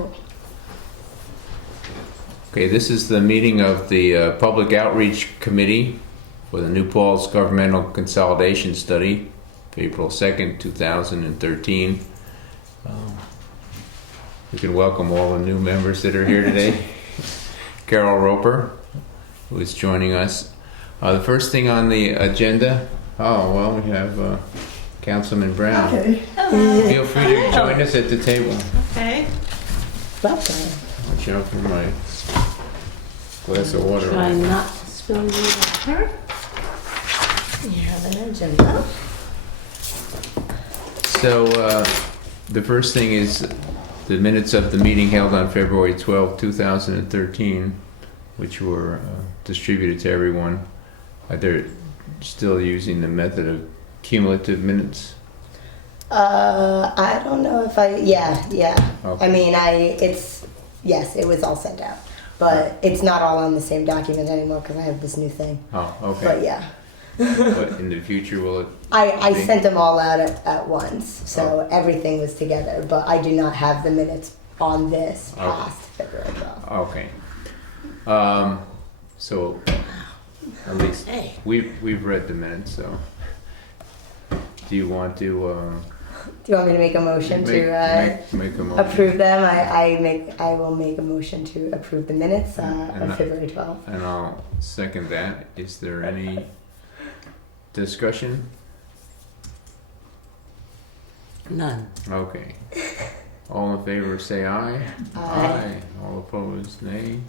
Cool. Okay, this is the meeting of the Public Outreach Committee for the New Paltz Governmental Consolidation Study, April 2nd, 2013. We can welcome all the new members that are here today. Carol Roper, who is joining us. The first thing on the agenda, we have Councilman Brown. Okay. Hello. Feel free to join us at the table. Okay. Welcome. Watch out for my glass of water. Try not to spill your water. You have an agenda. So the first thing is the minutes of the meeting held on February 12, 2013, which were distributed to everyone. They're still using the method of cumulative minutes. I don't know if yeah. Okay. I mean, yes, it was all sent out. But it's not all on the same document anymore because I have this new thing. Oh, okay. But yeah. But in the future, will it? I sent them all out at once, so everything was together. But I do not have the minutes on this past February 12th. Okay. So at least we've read the minutes. So do you want to? Do you want me to make a motion to make a motion. approve them? I will make a motion to approve the minutes of February 12th. And I'll second that. Is there any discussion? None. Okay. All in favor say aye. Aye. All opposed, nay.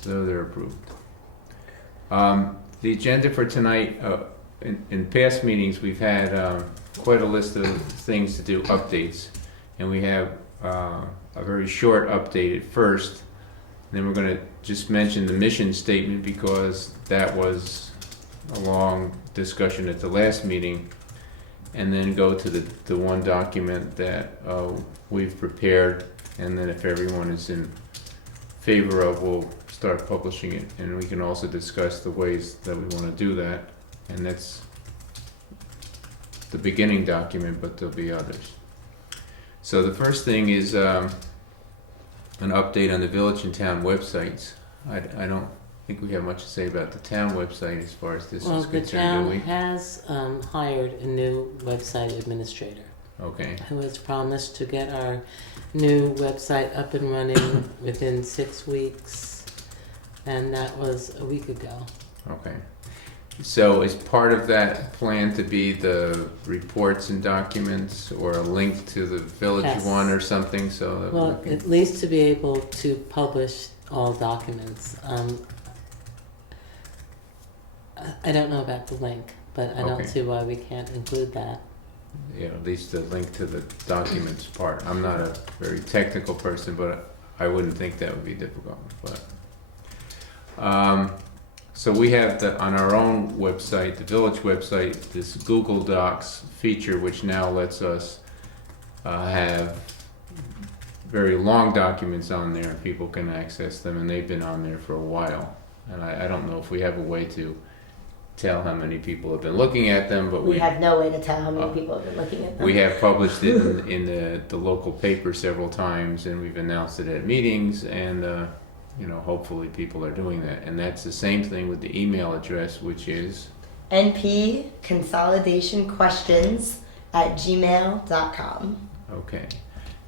So they're approved. The agenda for tonight, in past meetings, we've had quite a list of things to do, updates. And we have a very short update at first. Then we're going to just mention the mission statement because that was a long discussion at the last meeting. And then go to the one document that we've prepared, and then if everyone is in favor of, we'll start publishing it, and we can also discuss the ways that we want to do that, and that's the beginning document, but there'll be others. So the first thing is an update on the village and town websites. I don't think we have much to say about the town website as far as this is concerned, do we? The town has hired a new website administrator Okay. who has promised to get our new website up and running within 6 weeks, and that was a week ago. Okay. So is part of that plan to be the reports and documents or a link to the village Yes. one or something so that Well, we can... at least to be able to publish all documents. I don't know about the link, but I don't Okay. see why we can't include that. Yeah, at least the link to the documents part. I'm not a very technical person, but I wouldn't think that would be difficult. But so we have on our own website, the village website, this Google Docs feature, which now lets us have very long documents on there. People can access them, and they've been on there for a while. And I don't know if we have a way to tell how many people have been looking at them, but We have no way to tell how many people have been looking at them. we have published it in the local paper several times, and we've announced it at meetings, and hopefully people are doing that. And that's the same thing with the email address, which is NP Consolidation Questions @gmail.com, okay.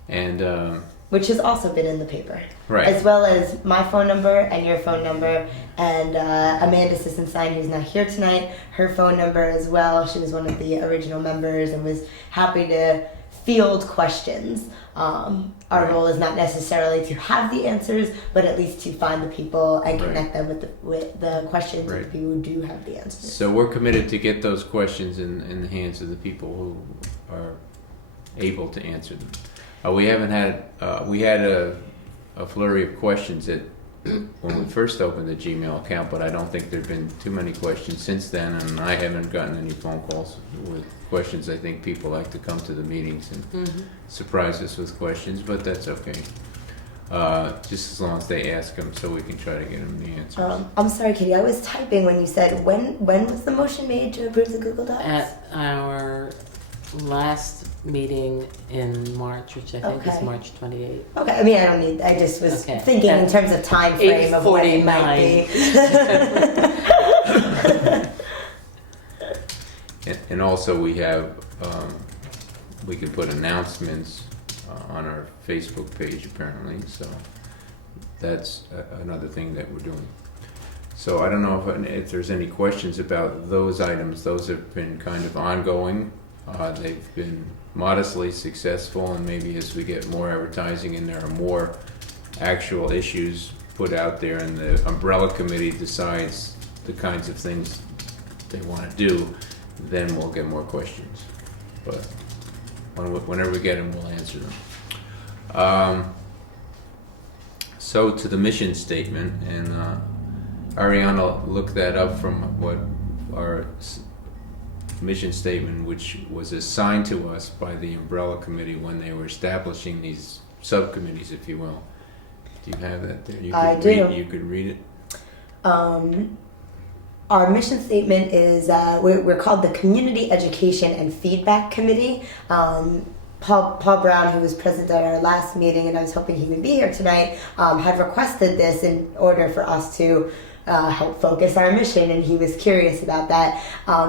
And which has also been in the paper. right, As well as my phone number and your phone number, and Amanda Sissenstein, who's not here tonight, her phone number as well. She was one of the original members and was happy to field questions. Our Right. goal is not necessarily to have the answers, but at least to find the people and connect them with the questions Right. of the people who do have the answers. so we're committed to get those questions in the hands of the people who are able to answer them. We haven't had we had a flurry of questions when we first opened the Gmail account, but I don't think there've been too many questions since then, and I haven't gotten any phone calls with questions. I think people like to come to the meetings and surprise us with questions, but that's okay. Just as long as they ask them, so we can try to get them the answers. I'm sorry, Katie. I was typing when you said when was the motion made to approve the Google Docs? At our last meeting in March, which I think is Okay. March 28th. Okay, I mean, I don't need, I just was Okay. thinking in terms of time frame of when it might be. And also we have, we can put announcements on our Facebook page apparently, so that's another thing that we're doing. So I don't know if there's any questions about those items. Those have been kind of ongoing. They've been modestly successful, and maybe as we get more advertising and there are more actual issues put out there and the umbrella committee decides the kinds of things they want to do, then we'll get more questions. But whenever we get them, we'll answer them. So to the mission statement, and Ariana looked that up from what our mission statement, which was assigned to us by the umbrella committee when they were establishing these subcommittees, if you will. Do you have that there? I do. You could read it. Our mission statement is, we're called the Community Education and Feedback Committee. Paul Brown, who was present at our last meeting, and I was hoping he would be here tonight, had requested this in order for us to help focus our mission, and he was curious about that.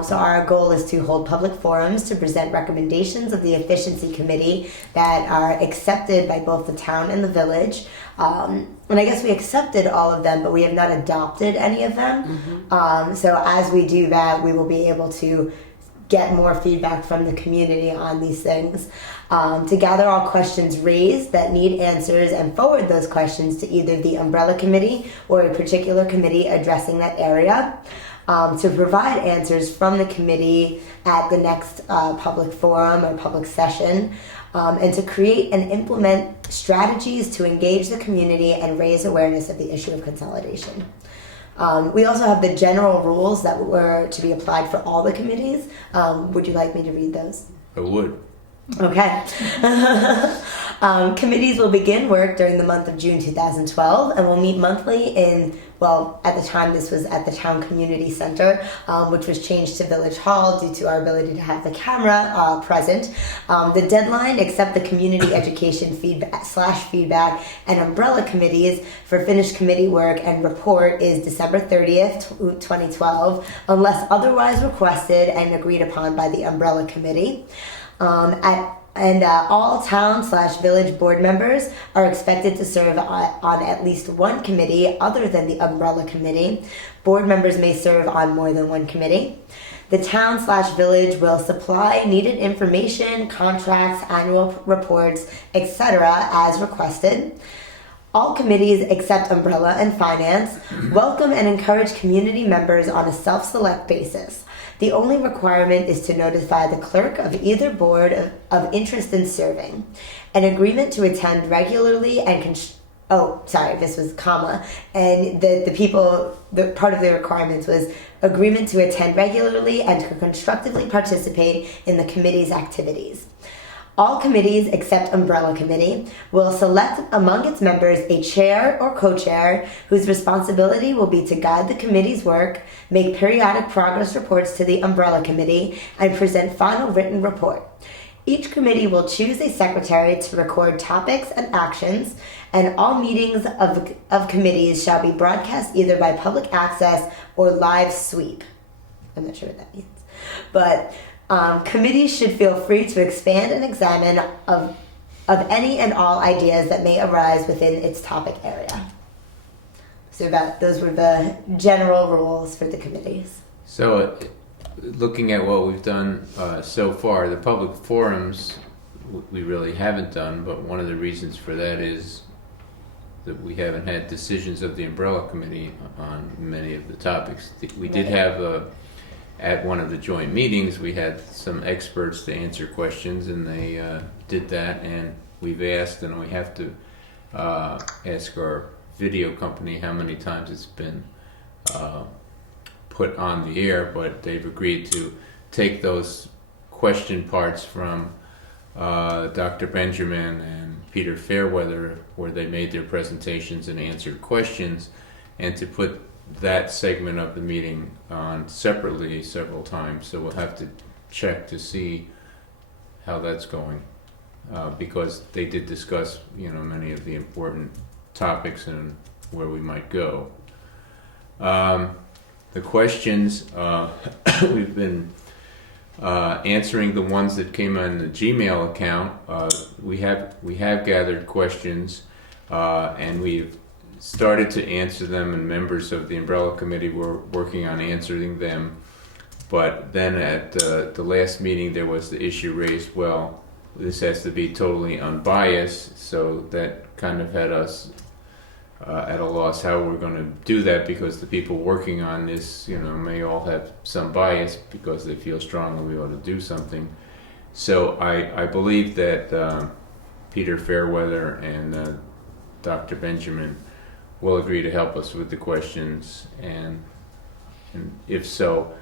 So our goal is to hold public forums to present recommendations of the efficiency committee that are accepted by both the town and the village. And I guess we accepted all of them, but we have not adopted any of them. So as we do that, we will be able to get more feedback from the community on these things, to gather all questions raised that need answers and forward those questions to either the umbrella committee or a particular committee addressing that area, to provide answers from the committee at the next public forum or public session, and to create and implement strategies to engage the community and raise awareness of the issue of consolidation. We also have the general rules that were to be applied for all the committees. Would you like me to read those? I would. Okay. Committees will begin work during the month of June 2012 and will meet monthly in, well, at the time this was at the Town Community Center, which was changed to Village Hall due to our ability to have the camera present. The deadline, except the community education feedback and umbrella committees for finished committee work and report, is December 30th, 2012, unless otherwise requested and agreed upon by the umbrella committee. All town/village board members are expected to serve on at least one committee other than the umbrella committee. Board members may serve on more than one committee. The town/village will supply needed information, contracts, annual reports, etc. as requested. All committees except Umbrella and Finance welcome and encourage community members on a self-select basis. The only requirement is to notify the clerk of either board of interest in serving. An agreement to attend regularly and this was comma, and the part of the requirements was agreement to attend regularly and to constructively participate in the committee's activities. All committees except Umbrella Committee will select among its members a chair or co-chair whose responsibility will be to guide the committee's work, make periodic progress reports to the Umbrella Committee, and present final written report. Each committee will choose a secretary to record topics and actions, and all meetings of committees shall be broadcast either by public access or live sweep. I'm not sure what that means, but committees should feel free to expand and examine of any and all ideas that may arise within its topic area. So those were the general rules for the committees. So, looking at what we've done so far, the public forums we really haven't done, but one of the reasons for that is that we haven't had decisions of the umbrella committee on many of the topics. We did have at one of the joint meetings, we had some experts to answer questions, and they did that, and we've asked, and we have to ask our video company how many times it's been put on the air, but they've agreed to take those question parts from Dr. Benjamin and Peter Fairweather, where they made their presentations and answered questions, and to put that segment of the meeting on separately several times. So we'll have to check to see how that's going, because they did discuss, many of the important topics and where we might go. The questions, we've been answering the ones that came on the Gmail account. We have gathered questions, and we've started to answer them, and members of the Umbrella Committee were working on answering them. But then at the last meeting, there was the issue raised, well, this has to be totally unbiased, so that kind of had us at a loss how we're going to do that, because the people working on this, may all have some bias because they feel strongly we ought to do something. So I believe that Peter Fairweather and Dr. Benjamin will agree to help us with the questions, and if so,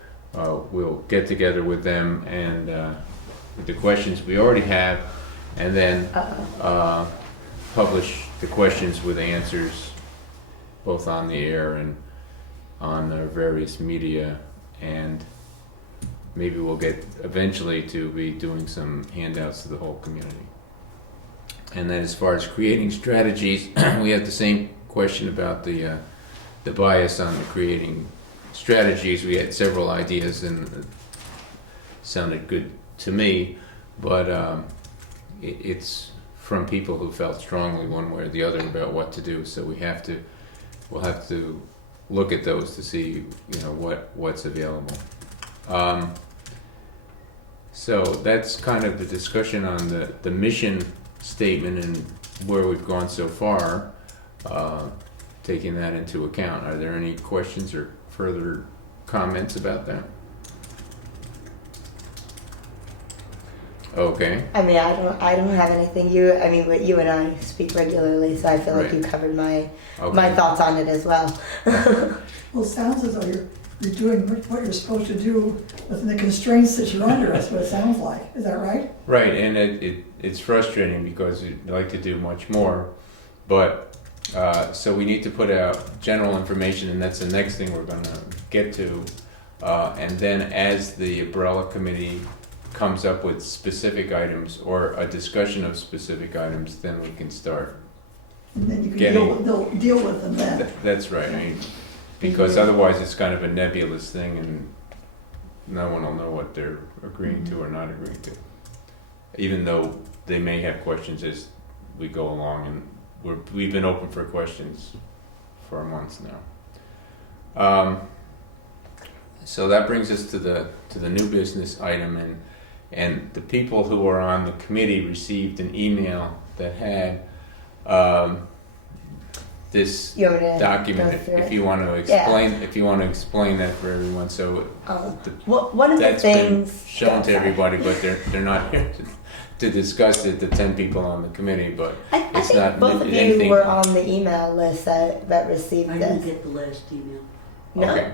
we'll get together with them and with the questions we already have, and then publish the questions with answers both on the air and on various media, and maybe we'll get eventually to be doing some handouts to the whole community. And then as far as creating strategies, we have the same question about the bias on the creating strategies. We had several ideas and it sounded good to me, but it's from people who felt strongly one way or the other about what to do. So we'll have to look at those to see, what's available. So that's kind of the discussion on the mission statement and where we've gone so far, taking that into account. Are there any questions or further comments about that? Okay. I mean, I don't have anything. You and I speak regularly, so I feel like you covered my thoughts on it as well. Well, it sounds as though you're doing what you're supposed to do within the constraints that you're under. That's what it sounds like. Is that right? Right, and it's frustrating because you'd like to do much more, but so we need to put out general information, and that's the next thing we're going to get to, and then as the Umbrella Committee comes up with specific items or a discussion of specific items, then we can start. And then you can deal with them then. That's right. I mean, because otherwise it's kind of a nebulous thing, and no one will know what they're agreeing to or not agreeing to. Even though they may have questions as we go along, and we've been open for questions for months now. So that brings us to the new business item, and the people who are on the committee received an email that had this document. If you want to explain that for everyone. So one of the that's things been shown to everybody, but they're not here to discuss it. The 10 people on the committee, but I it's think not both of anything. you were on the email list that received I this. didn't get the last email. No. Okay.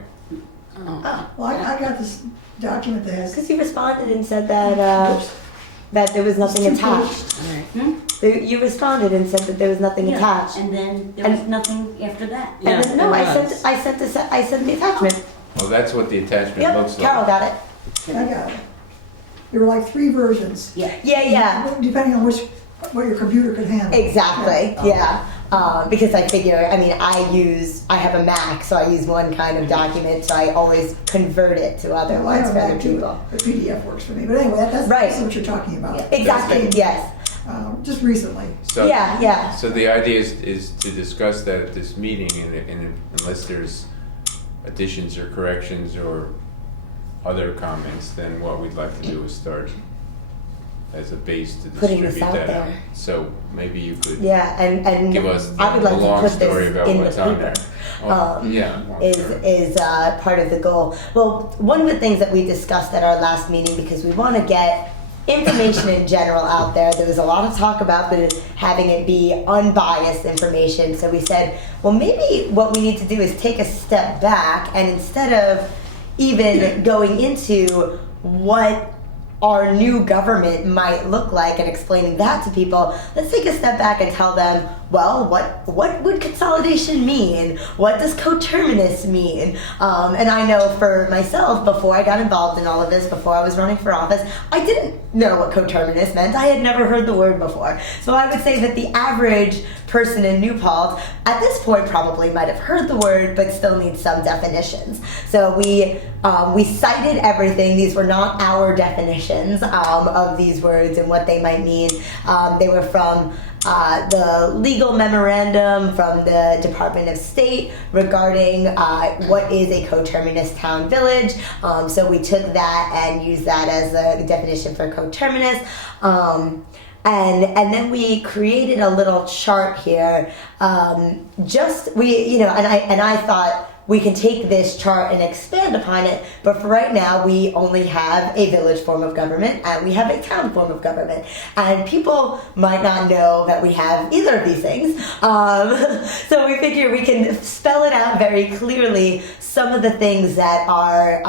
Oh. Well, I got this document that has. Because you responded and said that there was nothing attached. You responded and said that there was nothing attached. And then there was nothing after that. And then, no, I sent the attachment. Well, that's what the attachment Yep, looks like. Carol got it. I got it. There were like 3 versions. Yeah. Yeah. Depending on what your computer could handle. Exactly. Yeah. Because I figure, I have a Mac, so I use one kind of document, so I always convert it to other Well, I ones have for a other Mac too. people. The PDF works for me. But anyway, that's what you're talking about. Yeah. Exactly. That's Yes. just recently. So, Yeah. So the idea is to discuss that at this meeting, and unless there's additions or corrections or other comments, then what we'd like to do is start as a base to Putting distribute this out that there. So maybe you could Yeah, and give us I would the like long to put story this about in the what's on paper. there. Is part of the goal. Well, one of the things that we discussed at our last meeting, because we want to get information in general out there. There was a lot of talk about having it be unbiased information. So we said, well, maybe what we need to do is take a step back, and instead of even going into what our new government might look like and explaining that to people, let's take a step back and tell them, well, what would consolidation mean? What does coterminous mean? And I know for myself, before I got involved in all of this, before I was running for office, I didn't know what coterminous meant. I had never heard the word before. So I would say that the average person in New Paltz at this point probably might have heard the word, but still needs some definitions. So we cited everything. These were not our definitions of these words and what they might mean. They were from the legal memorandum from the Department of State regarding what is a coterminous town village. So we took that and used that as a definition for coterminous. And then we created a little chart here. And I thought we can take this chart and expand upon it, but for right now we only have a village form of government and we have a town form of government. And people might not know that we have either of these things. So we figure we can spell it out very clearly, some of the things that are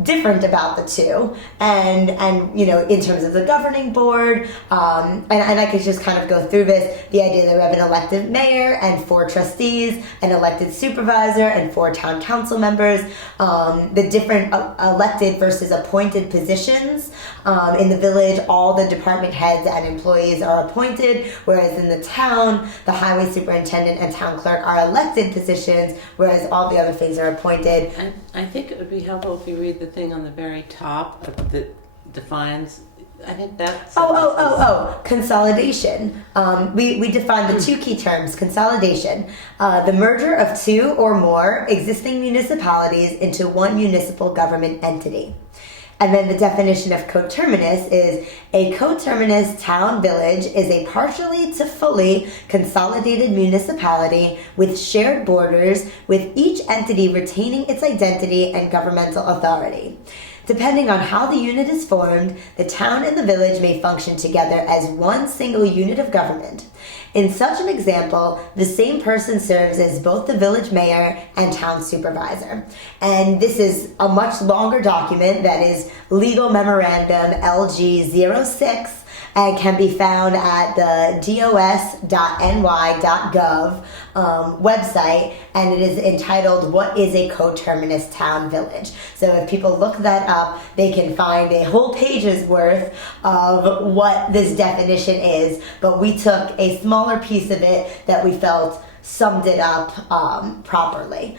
different about the two, and in terms of the governing board, and I could just kind of go through this. The idea that we have an elected mayor and 4 trustees, an elected supervisor and 4 town council members, the different elected versus appointed positions. In the village, all the department heads and employees are appointed, whereas in the town, the highway superintendent and town clerk are elected positions, whereas all the other things are appointed. I think it would be helpful if you read the thing on the very top that defines. I think that's consolidation. We define the 2 key terms: consolidation, the merger of 2 or more existing municipalities into one municipal government entity. And then the definition of coterminous is a coterminous town village is a partially to fully consolidated municipality with shared borders, with each entity retaining its identity and governmental authority. Depending on how the unit is formed, the town and the village may function together as one single unit of government. In such an example, the same person serves as both the village mayor and town supervisor. And this is a much longer document that is Legal Memorandum LG 06 and can be found at the dos.ny.gov website, and it is entitled "What is a Coterminous Town Village?" So if people look that up, they can find a whole page's worth of what this definition is, but we took a smaller piece of it that we felt summed it up properly,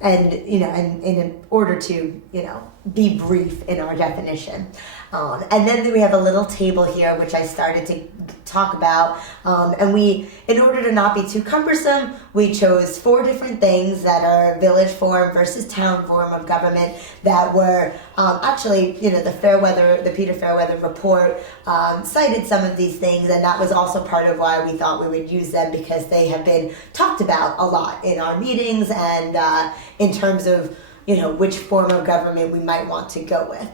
and in order to be brief in our definition. And then we have a little table here which I started to talk about, and we, in order to not be too cumbersome, we chose 4 different things that are village form versus town form of government that were actually, the Peter Fairweather report cited some of these things, and that was also part of why we thought we would use them, because they have been talked about a lot in our meetings and in terms of which form of government we might want to go with.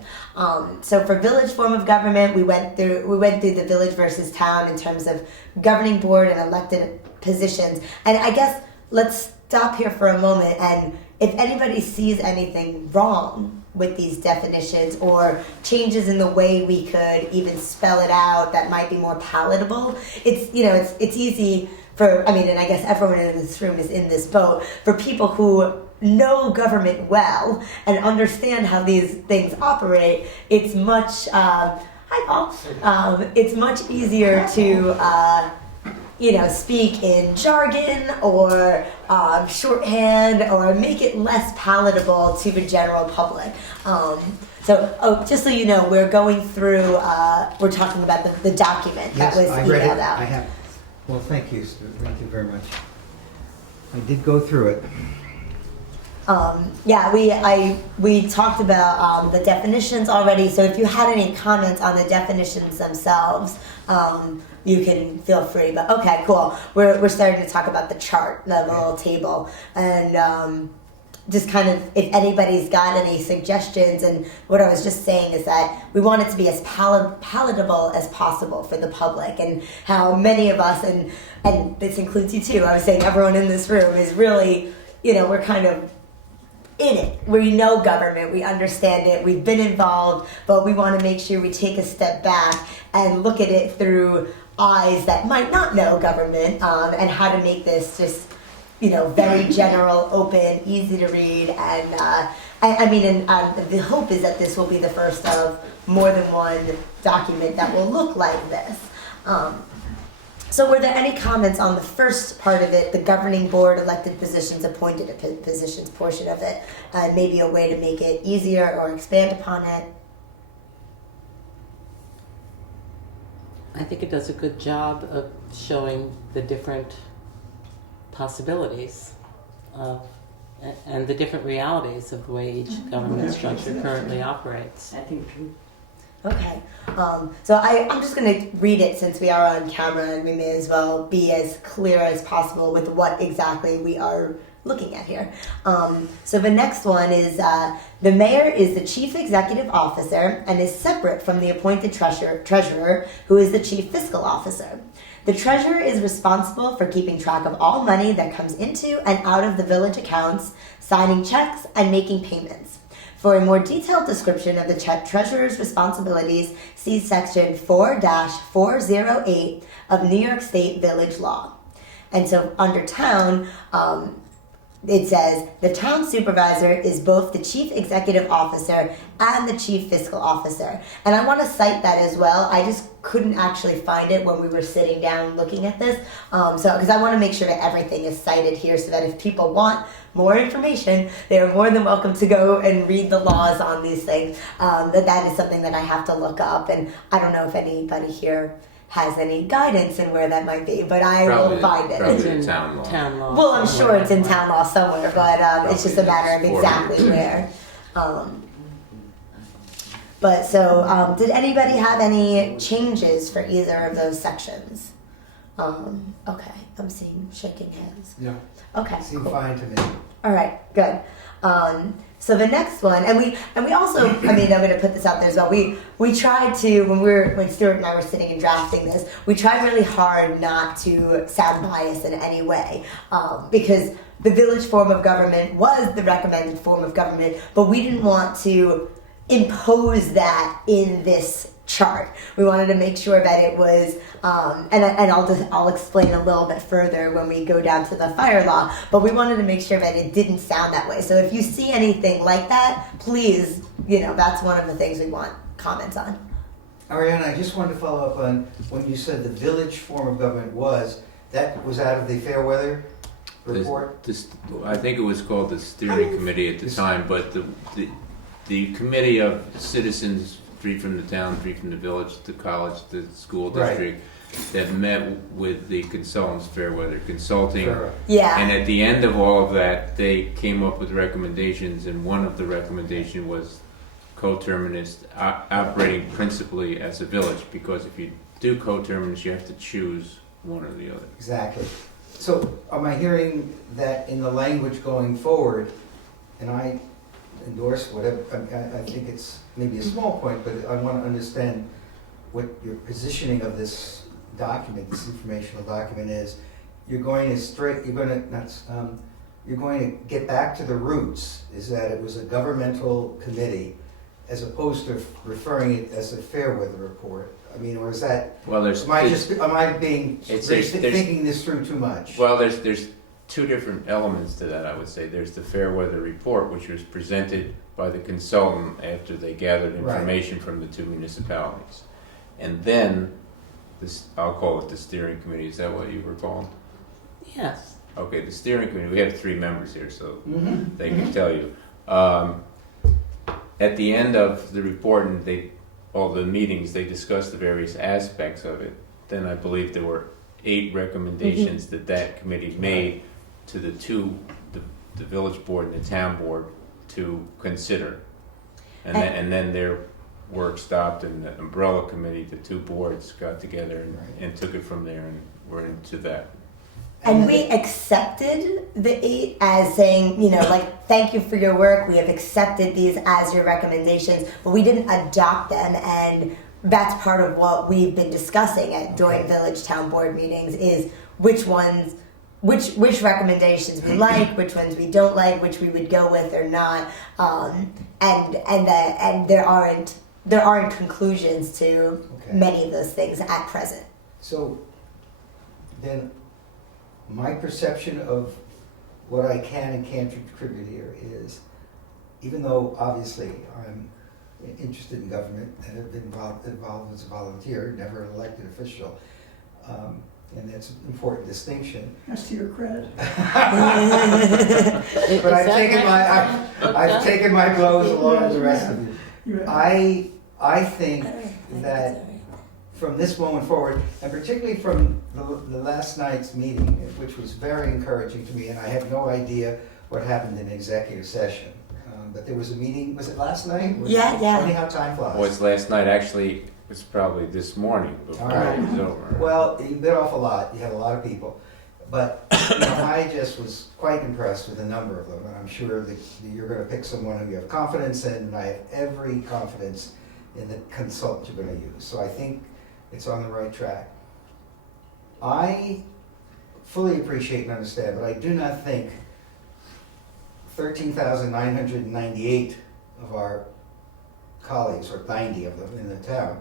So for village form of government, we went through the village versus town in terms of governing board and elected positions. And I guess let's stop here for a moment, and if anybody sees anything wrong with these definitions or changes in the way we could even spell it out that might be more palatable, it's easy for, and I guess everyone in this room is in this boat, for people who know government well and understand how these things operate. It's much it's much easier to speak in jargon or shorthand, or make it less palatable to the general public. Just so you know, we're going through, we're talking about the document that was emailed out. I have. Well, thank you. Thank you very much. I did go through it. We talked about the definitions already, so if you had any comments on the definitions themselves, you can feel free. But okay, cool. We're starting to talk about the chart, the little table, and just kind of, if anybody's got any suggestions. And what I was just saying is that we want it to be as palatable as possible for the public, and how many of us, and this includes you too, I was saying everyone in this room is really, we're kind of in it. We know government, we understand it, we've been involved, but we want to make sure we take a step back and look at it through eyes that might not know government, and how to make this just, very general, open, easy to read, and the hope is that this will be the first of more than one document that will look like this. So were there any comments on the first part of it, the governing board, elected positions, appointed positions portion of it, and maybe a way to make it easier or expand upon it? I think it does a good job of showing the different possibilities of, and the different realities of the way each government structure currently operates. I think too. Okay, so I'm just going to read it since we are on camera, and we may as well be as clear as possible with what exactly we are looking at here. So the next one is the mayor is the chief executive officer and is separate from the appointed treasurer, who is the chief fiscal officer. The treasurer is responsible for keeping track of all money that comes into and out of the village accounts, signing checks, and making payments. For a more detailed description of the treasurer's responsibilities, see section 4-408 of New York State Village Law. And so under town, it says the town supervisor is both the chief executive officer and the chief fiscal officer. And I want to cite that as well. I just couldn't actually find it when we were sitting down looking at this. Because I want to make sure that everything is cited here so that if people want more information, they are more than welcome to go and read the laws on these things. That is something that I have to look up. And I don't know if anybody here has any guidance in where that might be, but I will find it. Probably It's the in town law. Town law. Well, I'm somewhere. sure it's in town law somewhere, but it's just a matter of exactly where. But so, did anybody have any changes for either of those sections? Okay, I'm seeing shaking hands. Yeah, Okay, seemed cool. fine to me. All right, good. So the next one, and we also, I mean, I'm going to put this out there as well. We tried to when Stuart and I were sitting and drafting this, we tried really hard not to sound biased in any way, because the village form of government was the recommended form of government, but we didn't want to impose that in this chart. We wanted to make sure that it was, and I'll explain a little bit further when we go down to the fire law, but we wanted to make sure that it didn't sound that way. So if you see anything like that, please, that's one of the things we want comments on. Ariana, I just wanted to follow up on when you said the village form of government was out of the fair weather report? I think it was called the steering committee at the time, but the committee of citizens, 3 from the town, 3 from the village, the college, the school district, that met with the consultants, Fairweather Consulting. Sure. Yeah. And at the end of all of that, they came up with recommendations, and one of the recommendations was coterminous, operating principally as a village, because if you do coterminous, you have to choose one or the other. Exactly. So am I hearing that in the language going forward, and I endorse whatever, I think it's maybe a small point, but I want to understand what your positioning of this document, this informational document is. You're going to get back to the roots, is that it was a governmental committee as opposed to referring it as a Fairweather report. I mean, or is that, Well, am I thinking this through too much? Well, there's 2 different elements to that, I would say. There's the Fairweather report, which was presented by the consultant after they gathered information from the 2 municipalities. And then, I'll call it the steering committee. Is that what you were calling? Yes. Okay, the steering committee, we have 3 members here, so Mm-hmm. they can tell you. At the end of the report and all the meetings, they discussed the various aspects of it. Then I believe there were 8 recommendations that committee made to the village board and the town board to consider. And then their work stopped, and the umbrella committee, the 2 boards got together and took it from there, and we're into that. And we accepted the 8 as saying, thank you for your work. We have accepted these as your recommendations, but we didn't adopt them. And that's part of what we've been discussing at joint village town board meetings is which ones which recommendations we like, which ones we don't like, which we would go with or not, and there aren't conclusions to Okay. many of those things at present. So then my perception of what I can and can't contribute here is, even though obviously I'm interested in government and have been involved as a volunteer, never an elected official, and that's an important distinction. That's to your credit. But I've taken my blows along with the rest of you. You have- I think that from this moment forward, and particularly from the last night's meeting, which was very encouraging to me, and I have no idea what happened in executive session. But there was a meeting, was it last night? Yeah. Funny how time flies. Was last night, actually, it was probably this morning before All right. it was over. Well, you bit off a lot, you had a lot of people, but I just was quite impressed with a number of them, and I'm sure that you're gonna pick someone who you have confidence in, and I have every confidence in the consultant you're gonna use, so I think it's on the right track. I fully appreciate and understand, but I do not think 13,998 of our colleagues, or 90 of them in the town,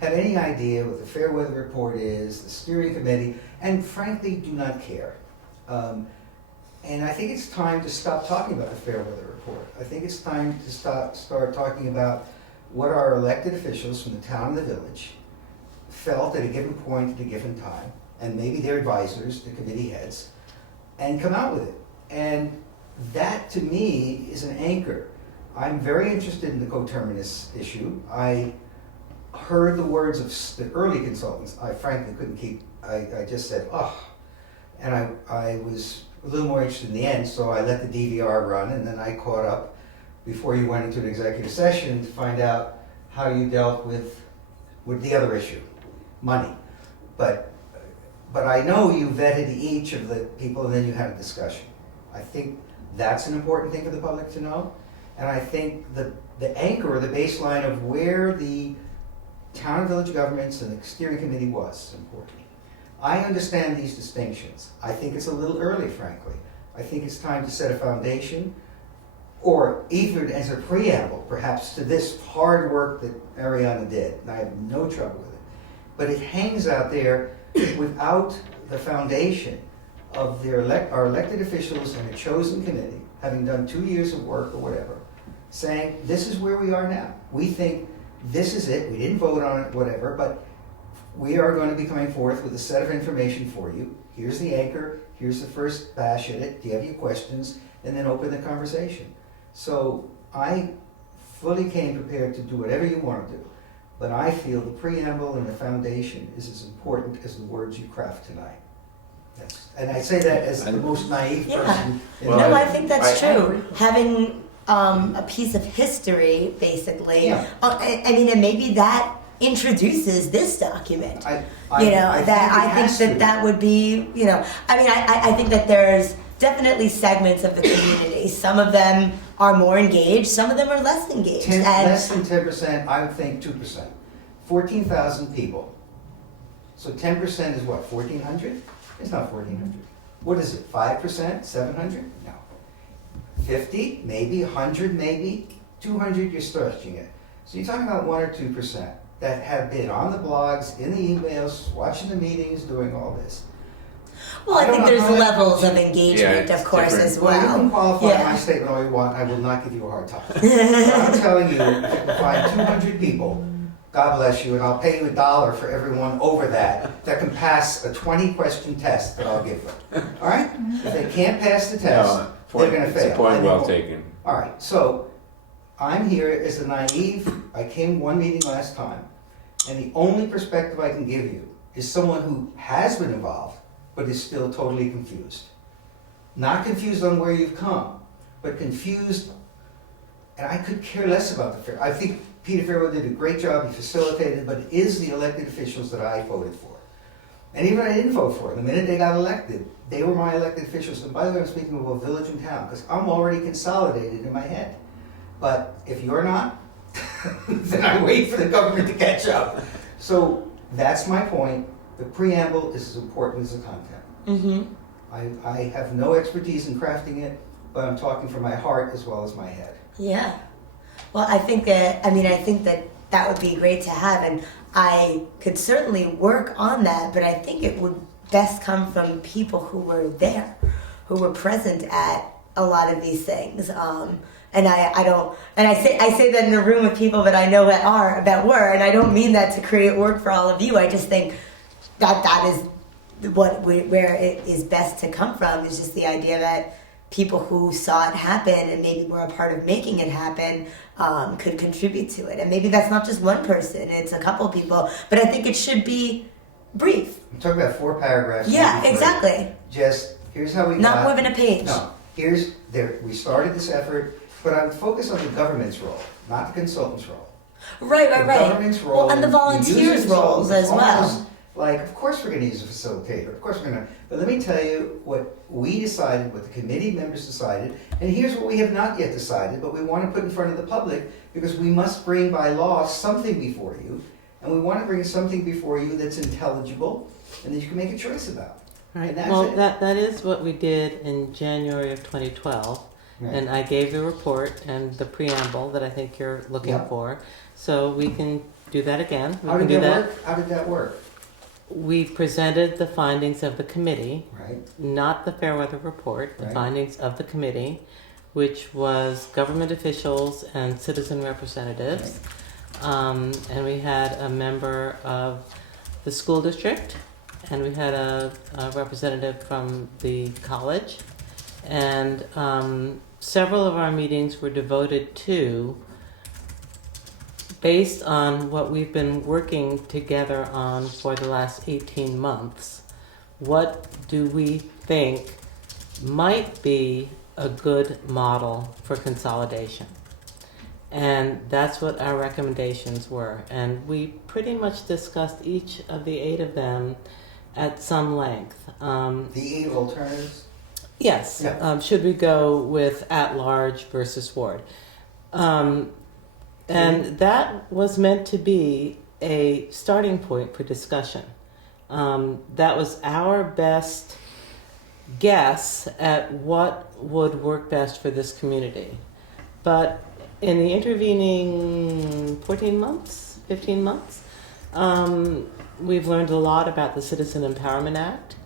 had any idea what the Fair Weather Report is, the steering committee, and frankly do not care. And I think it's time to stop talking about the Fair Weather Report. I think it's time to start talking about what our elected officials from the town and the village felt at a given point at a given time, and maybe their advisors, the committee heads, and come out with it. And that to me is an anchor. I'm very interested in the coterminous issue. I heard the words of the early consultants. I frankly couldn't keep, I just said, oh. And I was a little more interested in the end, so I let the DVR run, and then I caught up before you went into an executive session to find out how you dealt with the other issue, money. But I know you vetted each of the people, and then you had a discussion. I think that's an important thing for the public to know. And I think the anchor or the baseline of where the town and village governments and the steering committee was important. I understand these distinctions. I think it's a little early, frankly. I think it's time to set a foundation, or even as a preamble, perhaps, to this hard work that Ariana did. And I have no trouble with it. But it hangs out there without the foundation of our elected officials and a chosen committee, having done 2 years of work or whatever, saying, this is where we are now. We think this is it. We didn't vote on it, whatever, but we are going to be coming forth with a set of information for you. Here's the anchor. Here's the first bash at it. Do you have any questions? And then open the conversation. So I fully came prepared to do whatever you want to do. But I feel the preamble and the foundation is as important as the words you craft tonight. And I say that as the most naive person. in Well, No, the- I think that's I true. agree. Having a piece of history, basically. Yeah. I mean, and maybe that introduces this document. I I think that would be, I think that there's definitely segments of the community. Some of them are more engaged, some of them are less engaged. Less than 10%, I would think 2%. 14,000 people. So 10% is what, 1,400? It's not 1,400. What is it, 5%, 700? No. 50, maybe 100, maybe 200, you're stretching it. So you're talking about 1 or 2% that have been on the blogs, in the emails, watching the meetings, doing all this. Well, I don't think know there's how that- levels of Yeah, engagement, it's of course, different. as Well, you well. can qualify Yeah. my statement all you want, I will not give you a hard time. But I'm telling you, if you can find 200 people, God bless you, and I'll pay you $1 for everyone over that can pass a 20-question test that I'll give them. All right? If they can't pass the test, No, they're going to fail. It's a point And well they- taken. All right, so I'm here as a naive. I came one meeting last time, and the only perspective I can give you is someone who has been involved, but is still totally confused. Not confused on where you've come, but confused, and I could care less about the fair. I think Peter Farrell did a great job, he facilitated, but it is the elected officials that I voted for. And even I didn't vote for them, the minute they got elected, they were my elected officials. And by the way, I'm speaking of a village and town, because I'm already consolidated in my head. But if you're not, then I wait for the government to catch up. So that's my point. The preamble is as important as the content. Mm-hmm. I have no expertise in crafting it, but I'm talking from my heart as well as my head. Yeah. Well, I think that that would be great to have, and I could certainly work on that, but I think it would best come from people who were there, who were present at a lot of these things. And I say that in a room of people that I know that were, and I don't mean that to create work for all of you. I just think that is where it is best to come from, is just the idea that people who saw it happen and maybe were a part of making it happen could contribute to it. And maybe that's not just one person, it's a couple people, but I think it should be brief. I'm talking about 4 paragraphs. Yeah, maybe 3. exactly. Just, here's how we Not got. more than a page. No, we started this effort, but I'm focused on the government's role, not the consultant's role. Right. The government's role. Well, and the volunteers' roles as well. Like, of course we're going to use a facilitator. Of course we're going to. But let me tell you what we decided, what the committee members decided, and here's what we have not yet decided, but we want to put in front of the public, because we must bring by law something before you, and we want to bring something before you that's intelligible and that you can make a choice about. Right. And that's Well, it. that is what we did in January of 2012. Right. And I gave the report and the preamble that I think you're looking Yeah. for. So we can do that again. We How can did do that work? How did that work? We presented the findings of the committee, Right. not the Fairweather report, the Right. findings of the committee, which was government officials and citizen representatives. And we had a member of the school district, and we had a representative from the college. And several of our meetings were devoted to, based on what we've been working together on for the last 18 months, what do we think might be a good model for consolidation? And that's what our recommendations were. And we pretty much discussed each of the 8 of them at some length. The 8 alternatives? Yes. Yeah. Should we go with at-large versus ward? And that was meant to be a starting point for discussion. That was our best guess at what would work best for this community. But in the intervening 14 months, 15 months, we've learned a lot about the Citizen Empowerment Act.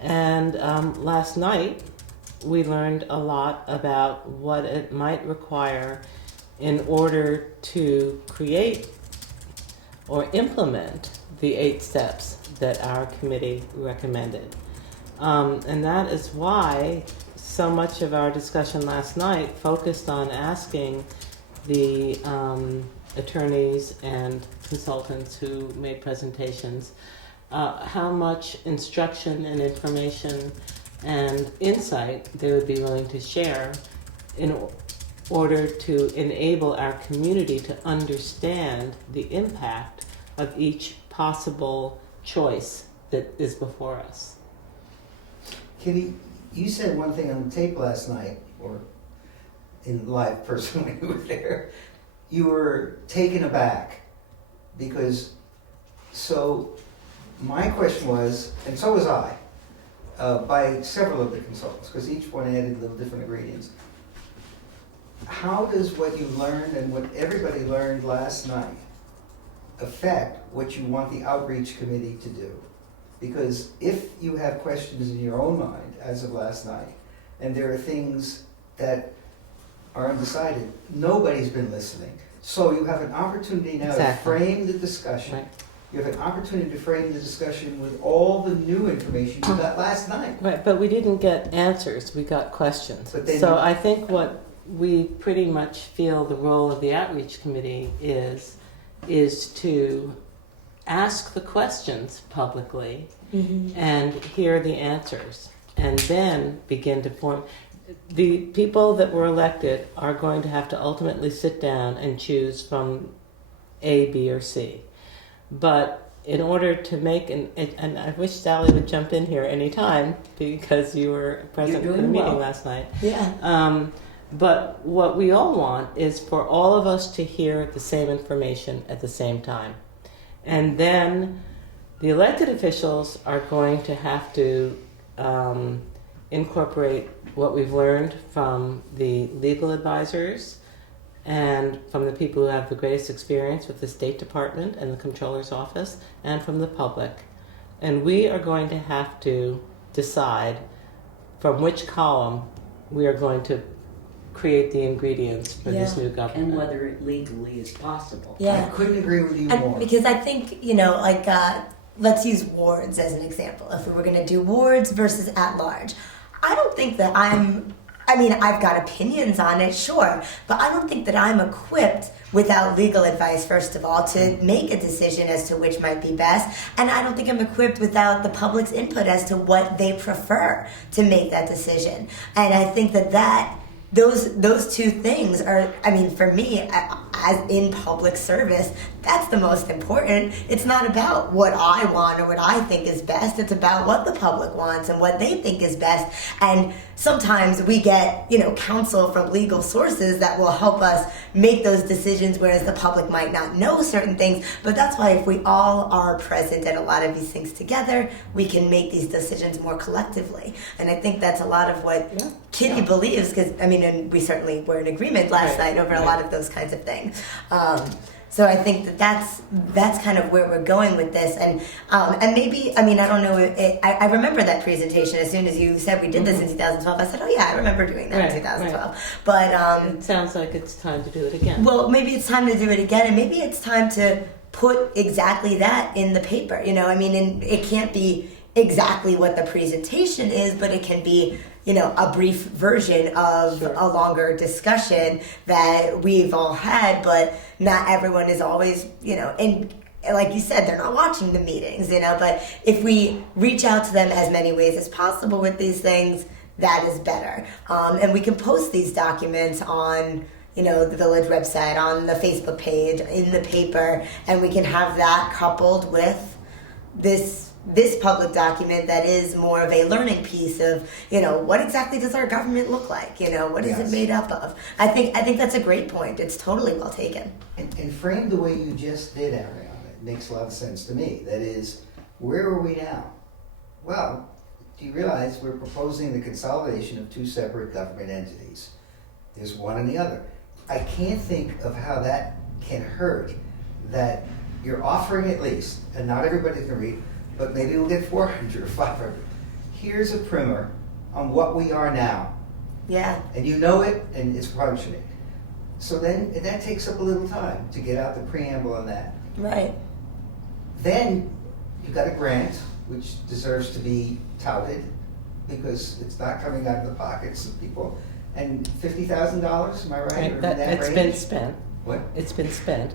And last night, we learned a lot about what it might require in order to create or implement the 8 steps that our committee recommended. And that is why so much of our discussion last night focused on asking the attorneys and consultants who made presentations how much instruction and information and insight they would be willing to share in order to enable our community to understand the impact of each possible choice that is before us. Kitty, you said one thing on the tape last night, or in live person when you were there. You were taken aback because, so my question was, and so was I, by several of the consultants, because each one added little different ingredients. How does what you learned and what everybody learned last night affect what you want the outreach committee to do? Because if you have questions in your own mind as of last night, and there are things that are undecided, nobody's been listening. So you have an opportunity now to frame the discussion. Right. You have an opportunity to frame the discussion with all the new information you got last night. Right, but we didn't get answers, we got questions. But then So I think what we pretty much feel the role of the outreach committee is to ask the questions publicly and hear the answers, and then begin to form. The people that were elected are going to have to ultimately sit down and choose from A, B, or C. But in order to make and I wish Sally would jump in here anytime because you were present for the meeting last night. Yeah. But what we all want is for all of us to hear the same information at the same time. And then the elected officials are going to have to incorporate what we've learned from the legal advisors and from the people who have the greatest experience with the State Department and the Comptroller's Office and from the public. And we are going to have to decide from which column we are going to create the ingredients for this new government. And whether it legally is possible. Yeah. I couldn't agree with you And more. because I think, let's use wards as an example. If we were going to do wards versus at large, I don't think that I've got opinions on it, sure, but I don't think that I'm equipped without legal advice, first of all, to make a decision as to which might be best. And I don't think I'm equipped without the public's input as to what they prefer to make that decision. And I think that those two things are, for me, as in public service, that's the most important. It's not about what I want or what I think is best. It's about what the public wants and what they think is best. And sometimes we get, counsel from legal sources that will help us make those decisions, whereas the public might not know certain things. But that's why if we all are present at a lot of these things together, we can make these decisions more collectively. And I think that's a lot of what Kitty believes, because, and we certainly were in agreement last night over a lot of those kinds of things. So I think that's kind of where we're going with this, and maybe I don't know. I remember that presentation as soon as you said we did this in 2012. I said, oh yeah, I remember doing that in 2012. Right. But It sounds like it's time to do it again. well, maybe it's time to do it again, and maybe it's time to put exactly that in the paper. And it can't be exactly what the presentation is, but it can be, a brief version of a longer discussion that we've all had, but not everyone is always, and like you said, they're not watching the meetings, but if we reach out to them as many ways as possible with these things, that is better. And we can post these documents on, the village website, on the Facebook page, in the paper, and we can have that coupled with this public document that is more of a learning piece of, what exactly does our government look like? What is it made up of? I think that's a great point. It's totally well taken. And framed the way you just did, Ariana, it makes a lot of sense to me. That is, where are we now? Well, do you realize we're proposing the consolidation of two separate government entities? There's one and the other. I can't think of how that can hurt, that you're offering at least, and not everybody can read, but maybe we'll get 400 or 500. Here's a primer on what we are now. Yeah. And you know it, and it's functioning. So then, and that takes up a little time to get out the preamble on that. Right. Then you got a grant, which deserves to be touted because it's not coming out of the pockets of people. And $50,000, am I right? Or in that It's range? been spent. What? It's been spent.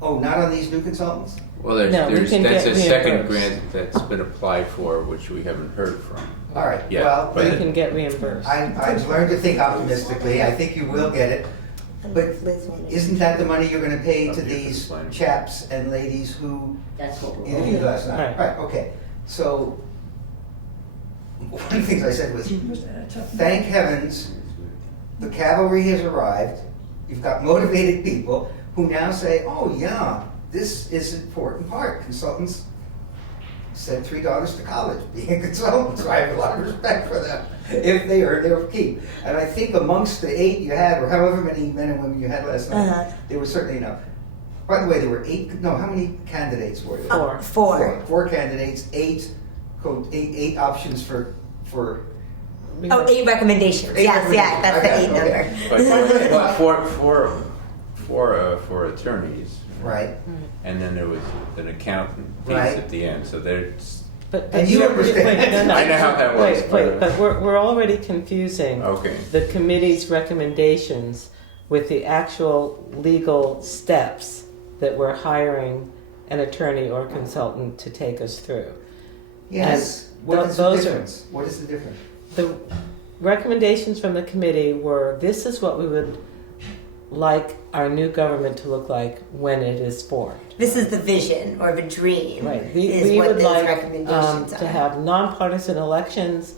Oh, not on these new consultants? Well, No, we that's can a get second reimbursed. grant that's been applied for, which we haven't heard from. All right. Yeah, Well, but We can get reimbursed. I've learned to think optimistically. I think you will get it. But isn't that the money you're going to pay to these chaps and ladies who That's what we're interviewed last night? Right. Right, okay. So, one of the things I said was, thank heavens the cavalry has arrived. You've got motivated people who now say, oh yeah, this is an important part. Consultants send 3 daughters to college being consultants. So I have a lot of respect for them if they earn their keep. And I think amongst the 8 you had, or however many men and women you had last night, there was certainly enough. By the way, there were 8, no, how many candidates were there? 4. 4 candidates, 8 options for 8 recommendations. Eight Yes, yeah, that's the 8 okay. number. But for attorneys, right. and then there was an accountant piece Right. at the end. So there's And you understand. Wait, no, no. I know how that works, Wait, but- but we're already confusing okay. the committee's recommendations with the actual legal steps that we're hiring an attorney or consultant to take us through. Yes. And What is the those are- difference? What is the difference? The recommendations from the committee were, this is what we would like our new government to look like when it is formed. This is the vision or the dream. Right. Is We what would those like recommendations to are. have nonpartisan elections,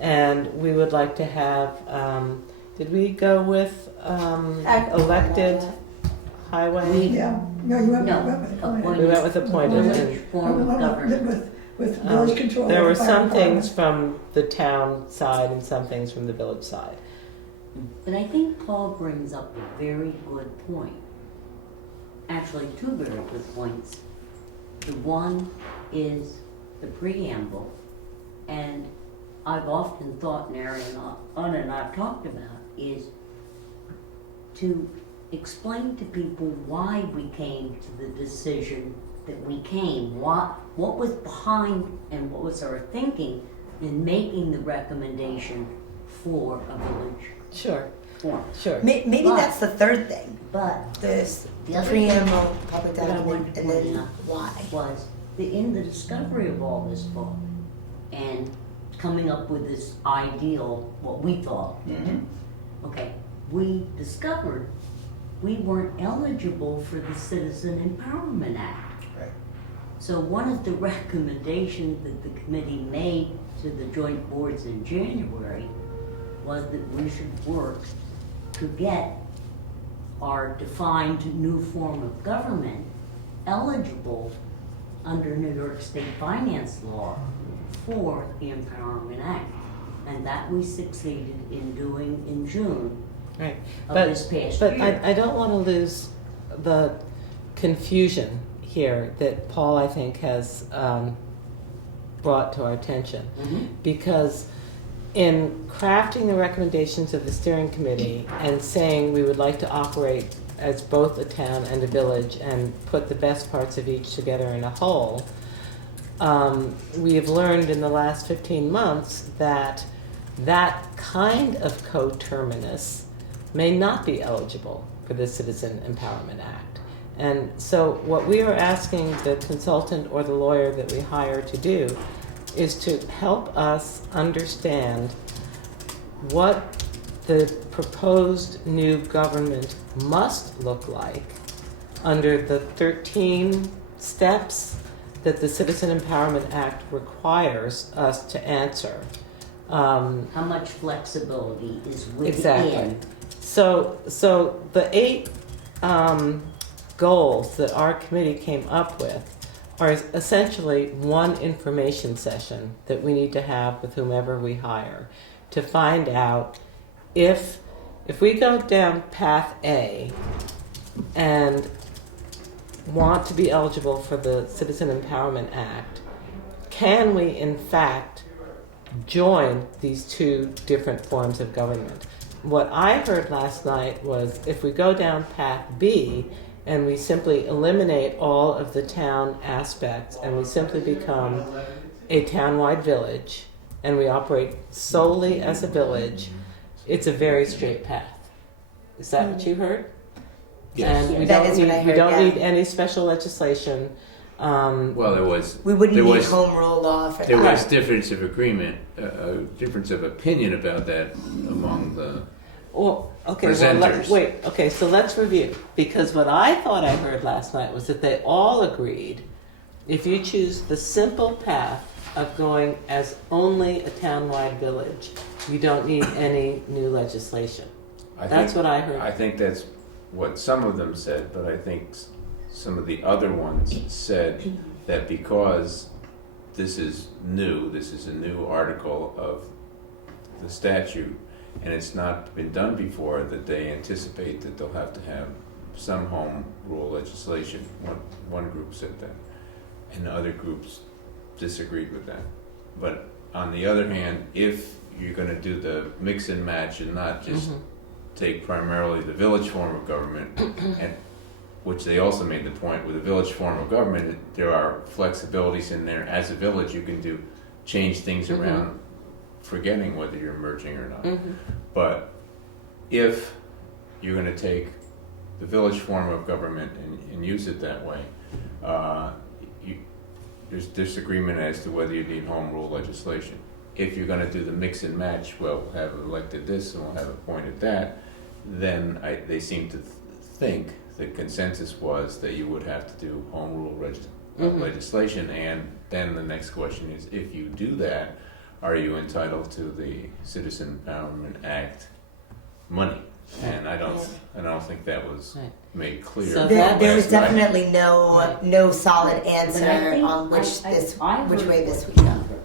and we would like to have. Did we go with elected highway? Yeah, no, you went No, with appointed. We went with appointed. Which form of government? With with village control. There were and fire some things department. from the town side and some things from the village side. But I think Paul brings up a very good point. Actually, two very good points. The one is the preamble, and I've often thought, and Anna and I've talked about, is to explain to people why we came to the decision that we came, what was behind and what was our thinking in making the recommendation for a village Sure, form. sure. Maybe But- that's the third thing. But This the other preamble, public that I wanted document, to and point then out why. was that in the discovery of all this book and coming up with this ideal, what we thought, okay, we discovered we weren't eligible for the Citizen Empowerment Act. Right. So one of the recommendations that the committee made to the joint boards in January was that we should work to get our defined new form of government eligible under New York State finance law for the Empowerment Act. And that we succeeded in doing in June Right. of But, this past but year. I don't want to lose the confusion here that Paul, I think, has brought to our attention. Mhm. Because in crafting the recommendations of the steering committee and saying we would like to operate as both a town and a village and put the best parts of each together in a whole, we have learned in the last 15 months that that kind of coterminus may not be eligible for the Citizen Empowerment Act. And so what we are asking the consultant or the lawyer that we hire to do is to help us understand what the proposed new government must look like under the 13 steps that the Citizen Empowerment Act requires us to answer. How much flexibility is within? Exactly. So the 8 goals that our committee came up with are essentially one information session that we need to have with whomever we hire to find out if we go down path A and want to be eligible for the Citizen Empowerment Act, can we in fact join these two different forms of government? What I heard last night was if we go down path B and we simply eliminate all of the town aspects and we simply become a townwide village and we operate solely as a village, it's a very straight path. Is that what you heard? Yes. And we That don't is what need I we heard, don't yeah. need any special legislation. Well, We wouldn't There need was- home rule law for there that. was difference of agreement, difference of opinion about that among the Well, okay, presenters. okay, so let's review. Because what I thought I heard last night was that they all agreed if you choose the simple path of going as only a townwide village, you don't need any new legislation. That's what I heard. I think that's what some of them said, but I think some of the other ones said that because this is a new article of the statute, and it's not been done before, that they anticipate that they'll have to have some home rule legislation. One group said that, and other groups disagreed with that. But on the other hand, if you're going to do the mix and match and not just take primarily the village form of government, and which they also made the point with the village form of government, there are flexibilities in there. As a village, you can change things around, forgetting whether you're merging or not. But if you're going to take the village form of government and use it that way, there's disagreement as to whether you need home rule legislation. If you're going to do the mix and match, well, we'll have elected this and we'll have appointed that, then they seem to think the consensus was that you would have to do home rule legislation. And then the next question is, if you do that, are you entitled to the Citizen Empowerment Act money? And I don't think that was Right. made clear. So There was last night. definitely Right. no solid But I answer think on which I way heard this what would go. you heard.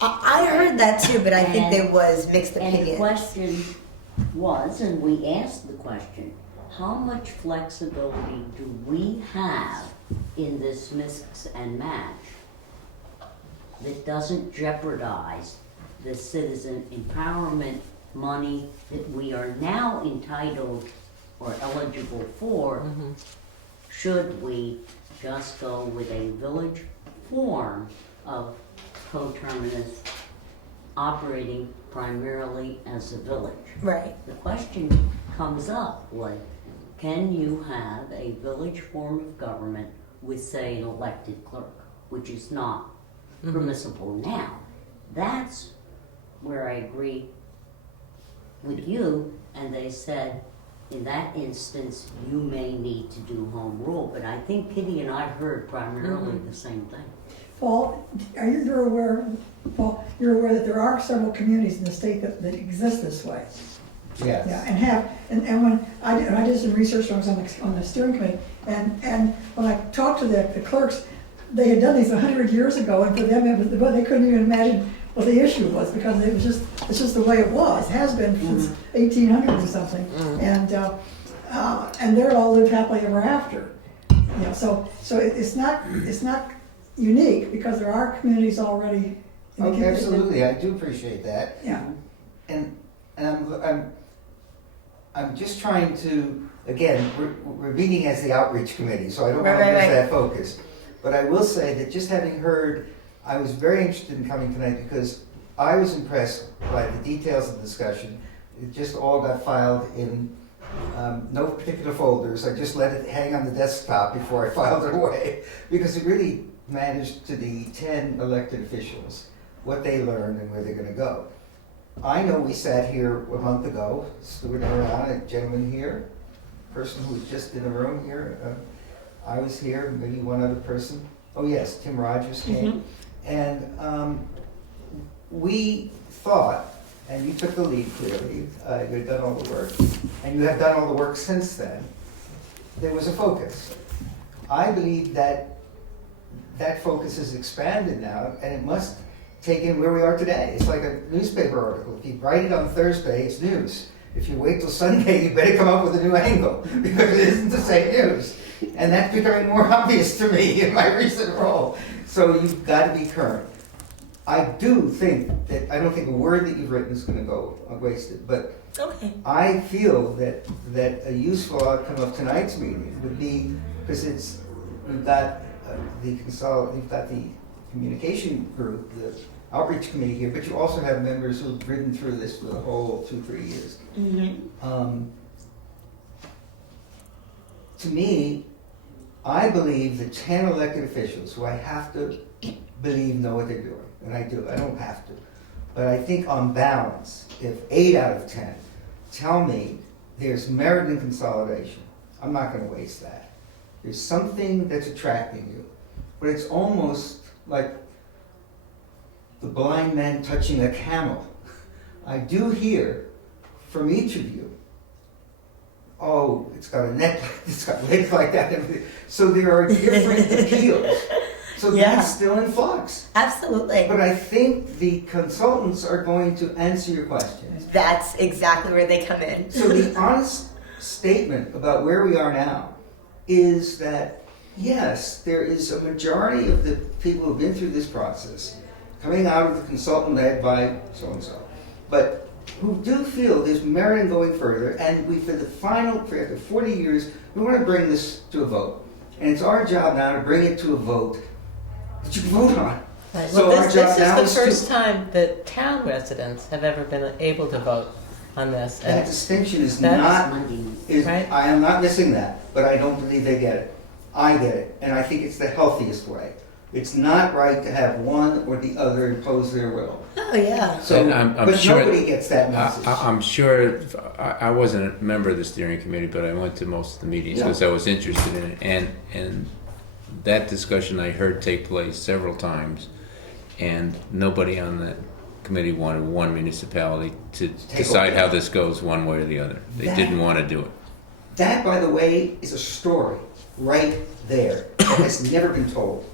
I heard that too, but I think there was mixed And the opinions. question was, and we asked the question, how much flexibility do we have in this mix and match that doesn't jeopardize the citizen empowerment money that we are now entitled or eligible for? Should we just go with a village form of coterminous operating primarily as a village? Right. The question comes up, like, can you have a village form of government with, say, an elected clerk, which is not permissible now? That's where I agree with you, and they said, in that instance, you may need to do home rule, but I think Kitty and I heard primarily the same thing. Paul, you're aware that there are several communities in the state that exist this way. Yes. Yeah, and when I did some research when I was on the steering committee, and when I talked to the clerks, they had done these 100 years ago, and for them, they couldn't even imagine what the issue was, because it's just the way it was, has been since 1800 or something, and they all lived happily ever after. You know, so it's not unique, because there are communities already in the Okay, community. absolutely, I do appreciate that. Yeah, And I'm just trying to, again, we're meeting as the outreach committee, so I don't want to Right, miss right. that focus. But I will say that just having heard, I was very interested in coming tonight because I was impressed by the details of the discussion. It just all got filed in no particular folders. I just let it hang on the desktop before I filed it away, because it really managed to the 10 elected officials, what they learned and where they're going to go. I know we sat here a month ago, Stuart and Ariana, a gentleman here, person who was just in the room here. I was here, maybe one other person. Oh yes, Tim Rogers came. And we thought, and you took the lead clearly, you had done all the work, and you have done all the work since then, there was a focus. I believe that that focus is expanded now, and it must take in where we are today. It's like a newspaper article. If you write it on Thursday, it's news. If you wait till Sunday, you better come up with a new angle, because it isn't the same news. And that's becoming more obvious to me in my recent role. So you've got to be current. I do think that, I don't think a word that you've written is going to go wasted, but Okay. I feel that a useful outcome of tonight's meeting would be, because we've got you've got the communication group, the outreach committee here, but you also have members who've ridden through this for the whole 2-3 years. To me, I believe the 10 elected officials, who I have to believe know what they're doing, and I do, I don't have to, but I think on balance, if 8 out of 10 tell me there's merit in consolidation, I'm not going to waste that. There's something that's attracting you, but it's almost like the blind man touching a camel. I do hear from each of you, oh, it's got a neck, it's got legs like that. So there are different appeals. So Yeah. that's still in flux. Absolutely. But I think the consultants are going to answer your questions. That's exactly where they come in. So the honest statement about where we are now is that, yes, there is a majority of the people who've been through this process coming out of the consultant led by so-and-so, but who do feel there's merit in going further, and after 40 years, we want to bring this to a vote. And it's our job now to bring it to a vote that you can vote on. Right. So Well, our this job now is the is first time that town residents have ever been able to vote on this. That And distinction is That's not, Monday. Right. I am not missing that, but I don't believe they get it. I get it, and I think it's the healthiest way. It's not right to have one or the other impose their will. Oh yeah. So, And I'm but sure- nobody gets that message. I'm sure, I wasn't a member of the steering committee, but I went to most of the meetings because I was interested in it. And that discussion I heard take place several times, and nobody on committee wanted one municipality to Take decide over. how this goes one way or the other. They That- didn't want to do it. That, by the way, is a story right there that has never been told.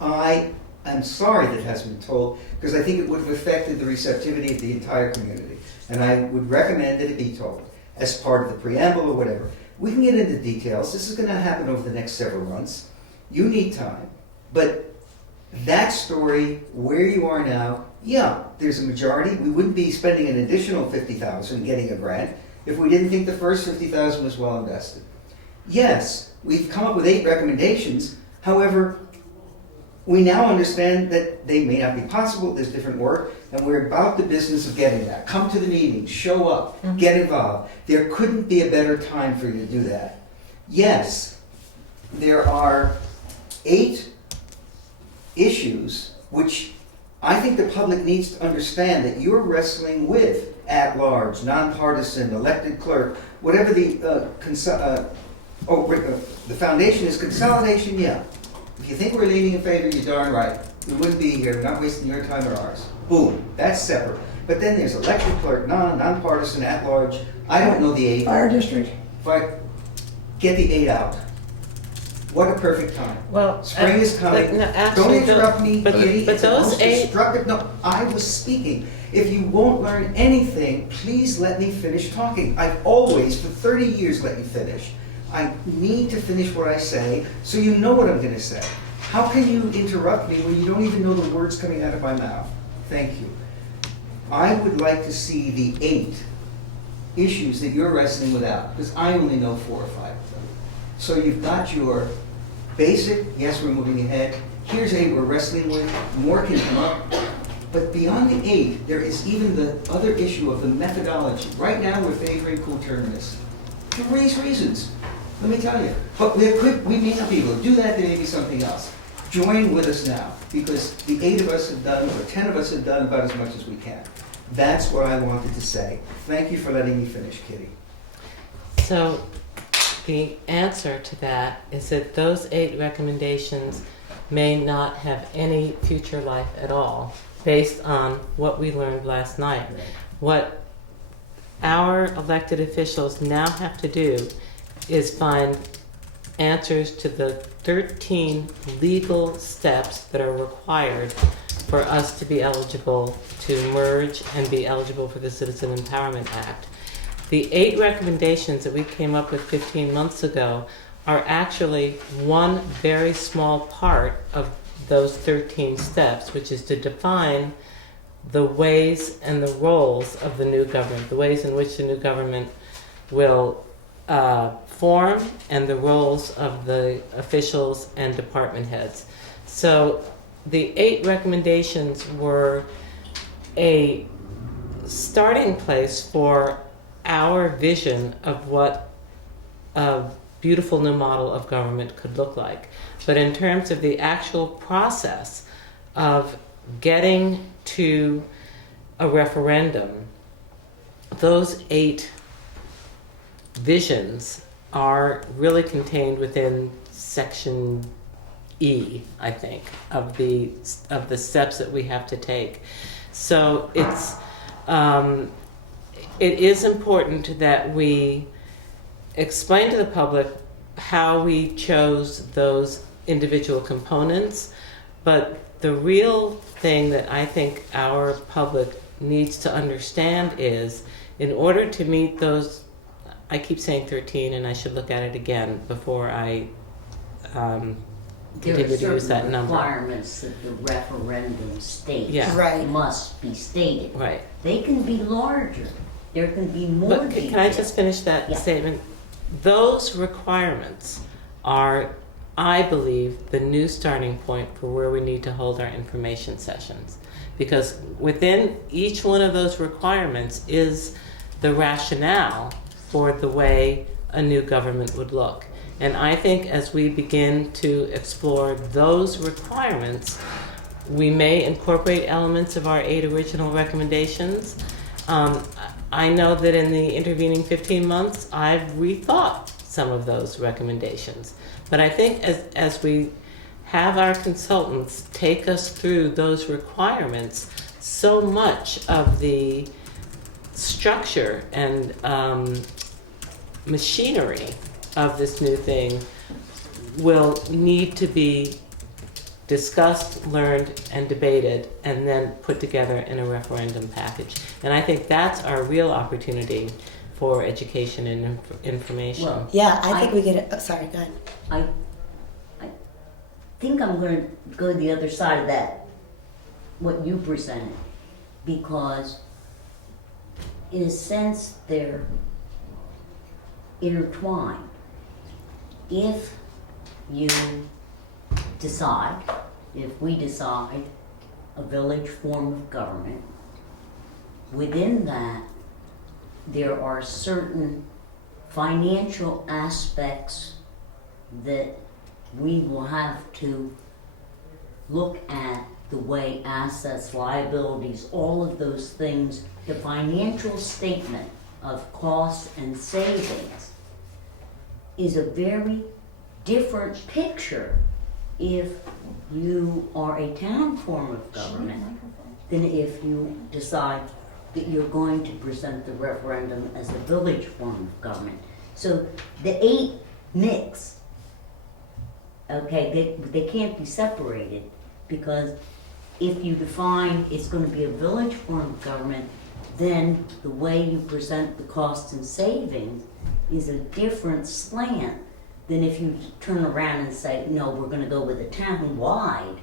I am sorry that it hasn't been told, because I think it would have affected the receptivity of the entire community. And I would recommend that it be told as part of the preamble or whatever. We can get into details. This is going to happen over the next several months. You need time. But that story, where you are now, yeah, there's a majority. We wouldn't be spending an additional $50,000 getting a grant if we didn't think the first $50,000 was well invested. Yes, we've come up with 8 recommendations. However, we now understand that they may not be possible. There's different work, and we're about the business of getting that. Come to the meetings, show up, get involved. There couldn't be a better time for you to do that. Yes, there are 8 issues which I think the public needs to understand that you're wrestling with at large, nonpartisan, elected clerk, whatever the the foundation is. Consolidation, yeah. If you think we're leaning in favor, you're darn right. We wouldn't be here, we're not wasting your time or ours. Boom, that's separate. But then there's elected clerk, nonpartisan, at large. I don't know the 8. Fire district. Get the 8 out. What a perfect time. Well, Spring is coming. but no, Don't actually, interrupt me, but- Kitty. but It's the those most 8 destructive. No, I was speaking. If you won't learn anything, please let me finish talking. I've always, for 30 years, let you finish. I need to finish what I say so you know what I'm going to say. How can you interrupt me when you don't even know the words coming out of my mouth? Thank you. I would like to see the 8 issues that you're wrestling with out, because I only know 4 or 5 of them. So you've got your basic, yes, we're moving ahead. Here's 8 we're wrestling with. More can come up. But beyond the 8, there is even the other issue of the methodology. Right now, we're favoring coterminous. For various reasons, let me tell you. But we may not be able to do that. There may be something else. Join with us now, because the 8 of us have done, or 10 of us have done about as much as we can. That's what I wanted to say. Thank you for letting me finish, Kitty. So the answer to that is that those 8 recommendations may not have any future life at all, based on what we learned last night. What our elected officials now have to do is find answers to the 13 legal steps that are required for us to be eligible to merge and be eligible for the Citizen Empowerment Act. The 8 recommendations that we came up with 15 months ago are actually one very small part of those 13 steps, which is to define the ways and the roles of the new government, the ways in which the new government will form, and the roles of the officials and department heads. So the 8 recommendations were a starting place for our vision of what a beautiful new model of government could look like. But in terms of the actual process of getting to a referendum, those 8 visions are really contained within Section E, I think, of the steps that we have to take. So it is important that we explain to the public how we chose those individual components, but the real thing that I think our public needs to understand is, in order to meet those, I keep saying 13 and I should look at it again before I There continue are to use that certain number. requirements that the referendum states Yeah. Right. must be stated. Right. They can be larger. There can be more But detail. can I just finish that Yeah. statement? Those requirements are, I believe, the new starting point for where we need to hold our information sessions. Because within each one of those requirements is the rationale for the way a new government would look. And I think as we begin to explore those requirements, we may incorporate elements of our 8 original recommendations. I know that in the intervening 15 months, I've rethought some of those recommendations. But I think as we have our consultants take us through those requirements so much of the structure and machinery of this new thing will need to be discussed, learned, and debated, and then put together in a referendum package. And I think that's our real opportunity for education and information. Well, Yeah, I think we get it. Oh, sorry, go ahead. I think I'm gonna go the other side of that, what you presented, because in a sense they're intertwined. If you decide, if we decide a village form of government, within that there are certain financial aspects that we will have to look at, the way assets, liabilities, all of those things, the financial statement of costs and savings is a very different picture if you are a town form of government than if you decide that you're going to present the referendum as a village form of government. So the 8 mix, okay, they can't be separated, because if you define it's going to be a village form of government, then the way you present the costs and savings is a different slant than if you turn around and say, no, we're going to go with a town-wide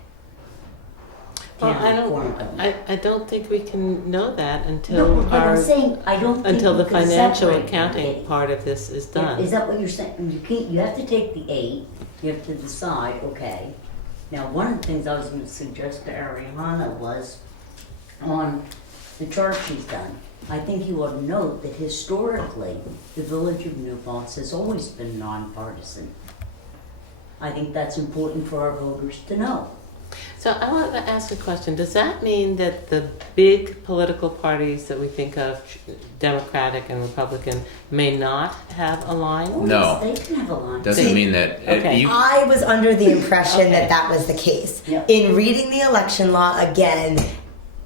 Well, form of government. I don't think we can know that until No, but I'm saying, I don't think until you the can financial separate accounting it. part of this is done. Is that what you're saying? You can't, you have to take the 8, you have to decide, okay. Now, one of the things I was going to suggest to Ariana was on the chart she's done. I think you ought to note that historically, the village of New Paltz has always been nonpartisan. I think that's important for our voters to know. So I want to ask a question. Does that mean that the big political parties that we think of, Democratic and Republican, may not have a line? Oh, No. yes, they can have a line. Doesn't mean that. Okay. I was under the impression Okay. that that was the case. Yep. In reading the election law again,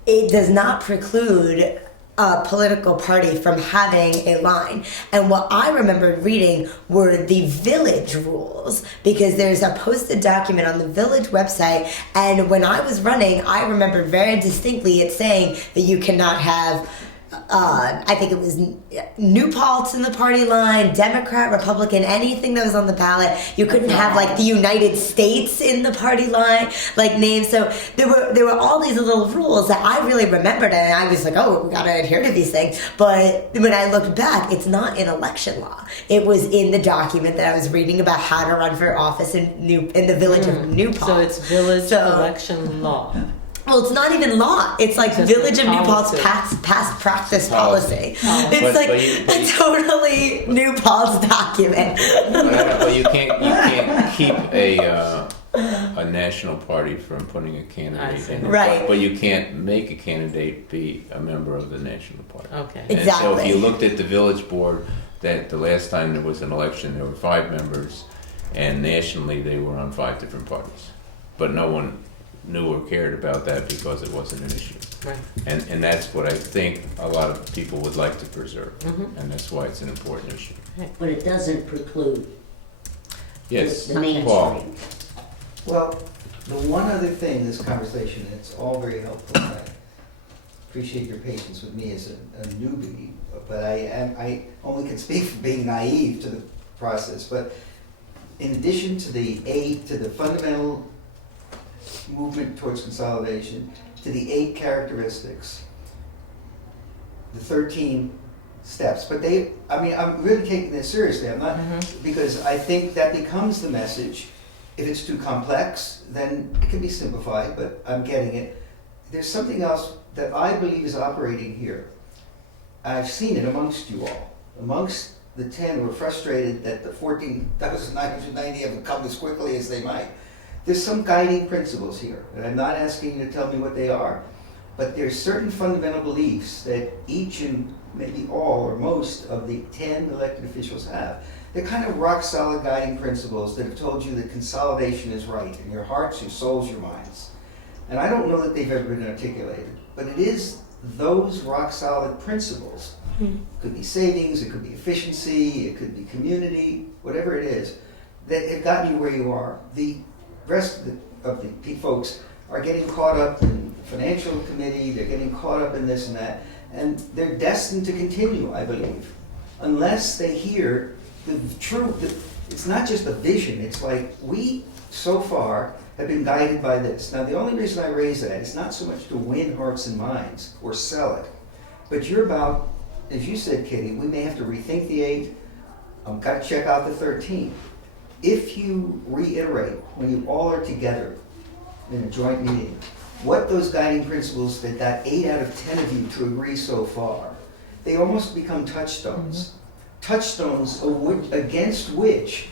it does not preclude a political party from having a line. And what I remembered reading were the village rules, because there's a posted document on the village website. And when I was running, I remembered very distinctly it saying that you cannot have I think it was New Paltz in the party line, Democrat, Republican, anything that was on the ballot. You couldn't have like the United States in the party line, like names. So there were all these little rules that I really remembered, and I was like, oh, we gotta adhere to these things. But when I looked back, it's not in election law. It was in the document that I was reading about how to run for office in the village of New Paltz. So it's village So- election law. Well, it's not even law. It's like Just Village of New Paltz policy. past practice Policy. policy. It's But like you- a totally New Paltz document. But you can't keep a national party from putting a I candidate see. in. Right. But you can't make a candidate be a member of the national party. Okay. And so if Exactly. you looked at the village board, that the last time there was an election, there were 5 members, and nationally they were on 5 different parties. But no one knew or cared about that because it wasn't an issue. Right. And that's what I think a lot of people would like to preserve. Mhm. And that's why it's an important issue. But it doesn't preclude Yes, the mainstream. Paul. Well, the one other thing in this conversation, it's all very helpful, and I appreciate your patience with me as a newbie, but I only can speak for being naive to the process, but in addition to the fundamental movement towards consolidation, to the 8 characteristics, the 13 steps, but I'm really taking this seriously, I'm not, because I think that becomes the message. If it's too complex, then it can be simplified, but I'm getting it. There's something else that I believe is operating here. I've seen it amongst you all. Amongst the 10 who are frustrated that the 14,990 haven't come as quickly as they might. There's some guiding principles here, and I'm not asking you to tell me what they are, but there's certain fundamental beliefs that each and maybe all or most of the 10 elected officials have. They're kind of rock solid guiding principles that have told you that consolidation is right in your hearts, your souls, your minds. And I don't know that they've ever been articulated. but it is those rock solid principles. It could be savings, it could be efficiency, it could be community, whatever it is, that have gotten you where you are. The rest of the folks are getting caught up in the financial committee, they're getting caught up in this and that, and they're destined to continue, I believe, unless they hear the truth. It's not just a vision, it's like we, so far, have been guided by this. Now, the only reason I raise that is not so much to win hearts and minds or sell it, but you're about, as you said, Kitty, we may have to rethink the 8, got to check out the 13. If you reiterate, when you all are together in a joint meeting, what those guiding principles that got 8 out of 10 of you to agree so far, they almost become touchstones. Touchstones against which,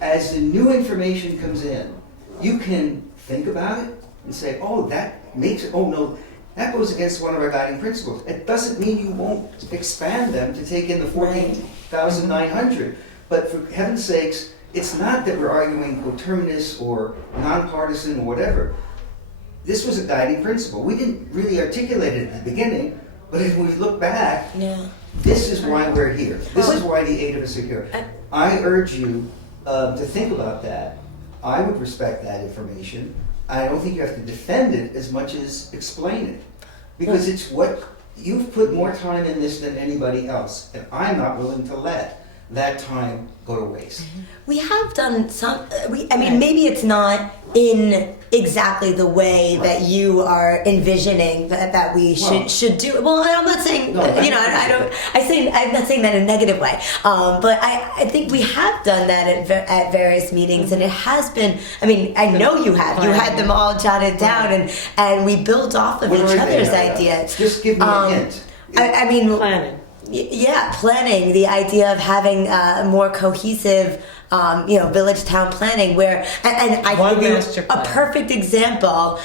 as the new information comes in, you can think about it and say, oh, that makes it, oh no, that goes against one of our guiding principles. It doesn't mean you won't expand them to take in the 14,900. But for heaven's sakes, it's not that we're arguing coterminous or nonpartisan or whatever. This was a guiding principle. We didn't really articulate it at the beginning, but if we look back, this is why we're here. This is why the 8 of us are here. I urge you to think about that. I would respect that information. I don't think you have to defend it as much as explain it. Because it's what, you've put more time in this than anybody else, and I'm not willing to let that time go to waste. We have done some, maybe it's not in exactly the way that you are envisioning that we should do. Well, I'm not saying, I'm not saying that in a negative way. But I think we have done that at various meetings, and it has been, I know you have. You had them all jotted down, and we built off of each other's ideas. Just give me a hint. Planning. Yeah, planning, the idea of having more cohesive, village town planning where, and I give you a perfect example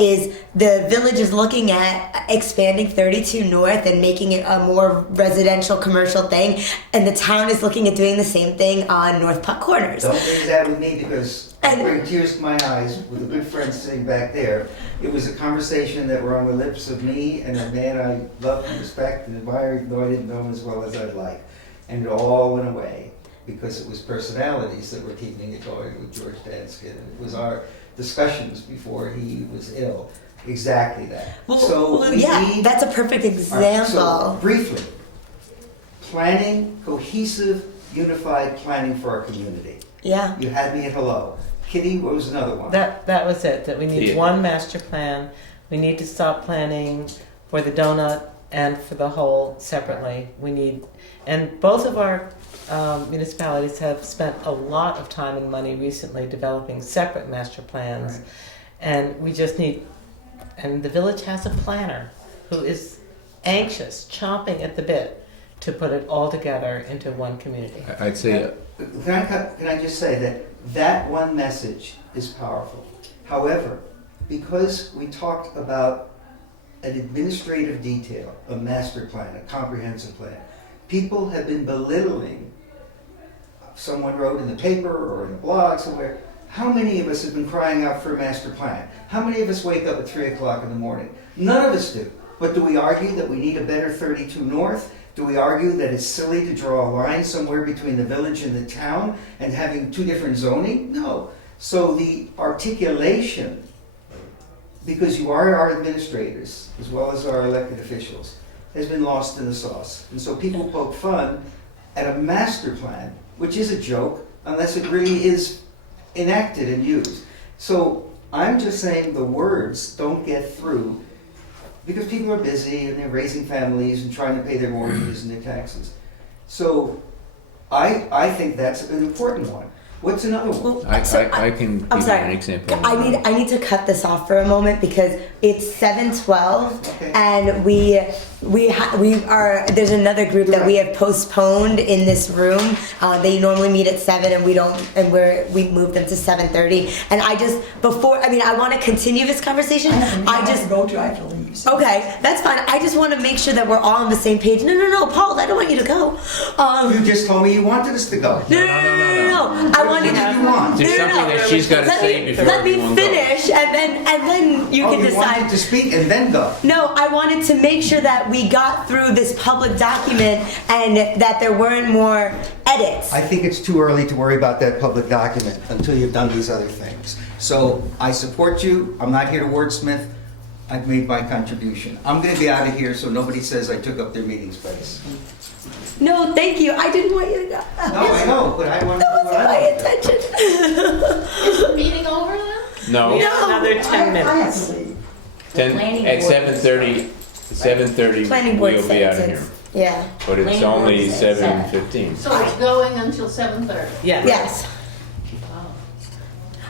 is the village is looking at expanding 32 North and making it a more residential commercial thing, and the town is looking at doing the same thing on North Putt Corners. Don't raise that with me because I bring tears to my eyes with a good friend sitting back there. It was a conversation that were on the lips of me and a man I love and respect and admire, even though I didn't know him as well as I'd like. And it all went away because it was personalities that were keeping it going with George Danskin. And it was our discussions before he was ill. Exactly that. That's a perfect example. So briefly, planning, cohesive, unified planning for our community. Yeah. You had me at hello. Kitty, what was another one? That was it. That we need one master plan. We need to stop planning for the donut and for the whole separately. We need, and both of our municipalities have spent a lot of time and money recently developing separate master plans, and we just need. And the village has a planner who is anxious, chomping at the bit to put it all together into one community. I'd say. Can I just say that one message is powerful. However, because we talked about an administrative detail, a master plan, a comprehensive plan, people have been belittling. Someone wrote in the paper or in a blog somewhere, how many of us have been crying out for a master plan? How many of us wake up at 3 o'clock in the morning? None of us do. But do we argue that we need a better 32 North? Do we argue that it's silly to draw a line somewhere between the village and the town and having 2 different zoning? No. So the articulation, because you are our administrators as well as our elected officials, has been lost in the sauce. And so people poke fun at a master plan, which is a joke unless it really is enacted and used. So I'm just saying the words don't get through because people are busy and they're raising families and trying to pay their mortgages and their taxes. So I think that's an important one. What's another one? I can give you an example. I need to cut this off for a moment because it's 7:12, and we are. There's another group that we have postponed in this room. They normally meet at 7, and we moved them to 7:30. And I want to continue this conversation. I have to leave. meetings. Okay, that's fine. I just want to make sure that we're all on the same page. No, Paul, I don't want you to go. You just told me you wanted us to go. No. I want What you did you want? There's something that she's got to say before Let me everyone goes. finish, and then you can You decide. wanted to speak and then go. No, I wanted to make sure that we got through this public document and that there weren't more edits. I think it's too early to worry about that public document until you've done these other things. So I support you. I'm not here to wordsmith. I've made my contribution. I'm going to be out of here so nobody says I took up their meeting space. No, thank you. I didn't want you to go. No, I know, but I want to That do was what my I want. intention. Is the meeting over then? No. We have another 10 I have minutes. to leave. 10, Planning at board 7:30, 7:30 Planning board we'll be out of says here. it's- Yeah. But it's Planning board only says 7:15. So it's going until 7:30? Yeah. Yes. Oh.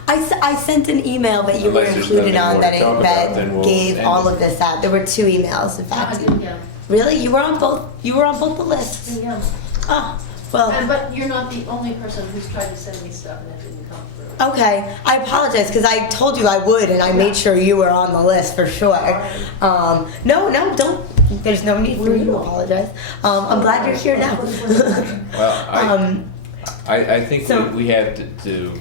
I sent an email that you were Unless there's included nothing on more that to talk about, then we'll gave end all it. of this out. There were 2 emails, in I fact. didn't get Really? You were on both. You were on both the lists. them. Yeah. Oh, well. But you're not the only person who's tried to send me stuff and it didn't come through. Okay, I apologize because I told you I would, and I made sure you were on the list for sure. No, don't. There's no need for you to apologize. I'm glad you're here now. Well, I think so- we have to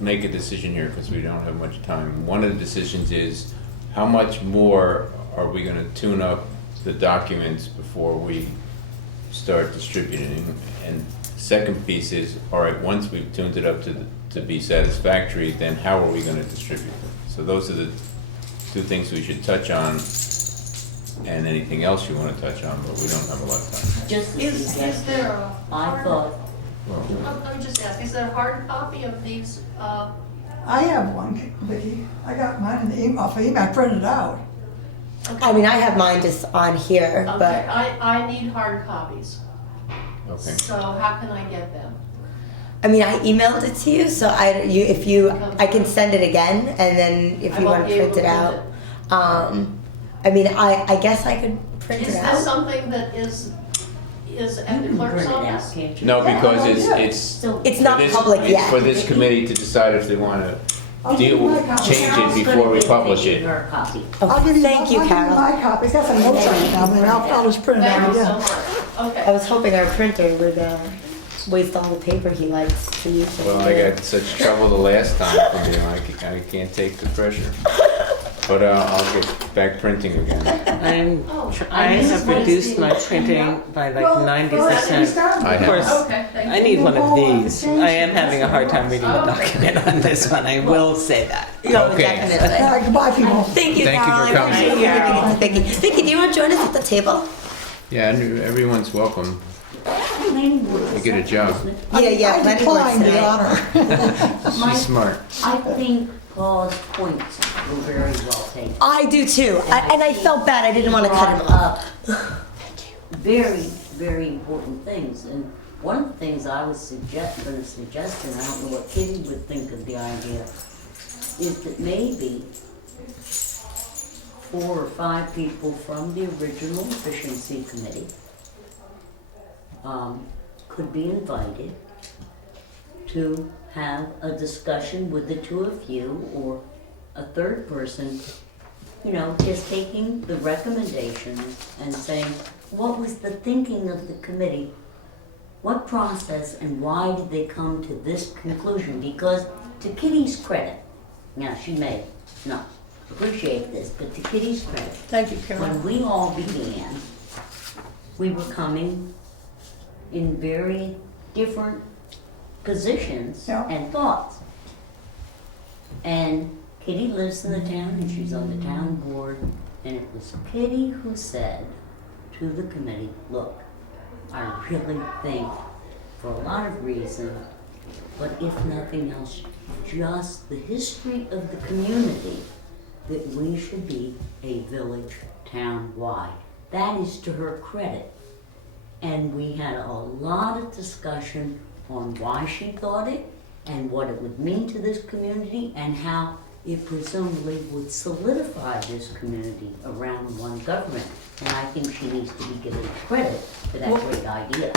make a decision here because we don't have much time. One of the decisions is how much more are we going to tune up the documents before we start distributing? And second piece is, all right, once we've tuned it up to be satisfactory, then how are we going to distribute them? So those are the 2 things we should touch on, and anything else you want to touch on, but we don't have a lot of time. Just a Is suggestion. there a I hard, thought, let me just ask, is there a hard copy of these, I have one, Vicki. I got mine in the email, off of email, I printed it out. I mean, I have mine just on here, okay, but I need hard copies. Okay. So how can I get them? I mean, I emailed it to you, so I can send it again, and then if I you won't want to be able print it to out. I mean, I guess I could print Is it this out. something that is at the you can clerk's print it out, office? can't you? No, Yeah, because yeah. it's So It's for not this- public it's yet. for this committee to decide if they want to I'll give you my copy. change Carol's it gonna before we give publish Vicky it. her copy. I'll give you, Thank you, I'll give you Carol. my copy. It's got some notes on it now, but I'll just print it Thank out you so again. much. I Okay. was hoping our printer would waste all the paper he likes to use. Well, I got such trouble the last time from him, I can't take the pressure. But I'll get back printing again. I have reduced my printing by like 90%. I Of have. course, Okay, thank you. I need one of these. I am having a hard time reading the document on this one, I will say that. Oh, Okay. definitely. Goodbye, people. Thank you, Thank you Carol. for coming. I appreciate you giving it to Vicky. Vicky, do you want to join us at the table? Yeah, and everyone's welcome. Planning board You is get a separate, job. isn't it? Yeah, I planning board's declined the tonight. honor. My- She's smart. I think Paul's points were very well taken. I do too. And I felt bad. I didn't want to cut him off. Very, very important things. And one of the things I was going to suggest, and I don't know what Kitty would think of the idea, is that maybe 4 or 5 people from the original efficiency committee could be invited to have a discussion with the 2 of you or a third person, you know, just taking the recommendations and saying, what was the thinking of the committee? What process and why did they come to this conclusion? Because to Kitty's credit, now she may not appreciate this, but to Kitty's credit, Thank you, Carol. when we all began, we were coming in very different positions Yeah. and thoughts. And Kitty lives in the town and she's on the town board, and it was Kitty who said to the committee, look, I really think for a lot of reasons, but if nothing else, just the history of the community, that we should be a village town-wide. That is to her credit. And we had a lot of discussion on why she thought it and what it would mean to this community and how it presumably would solidify this community around one government. And I think she needs to be given credit for that great idea.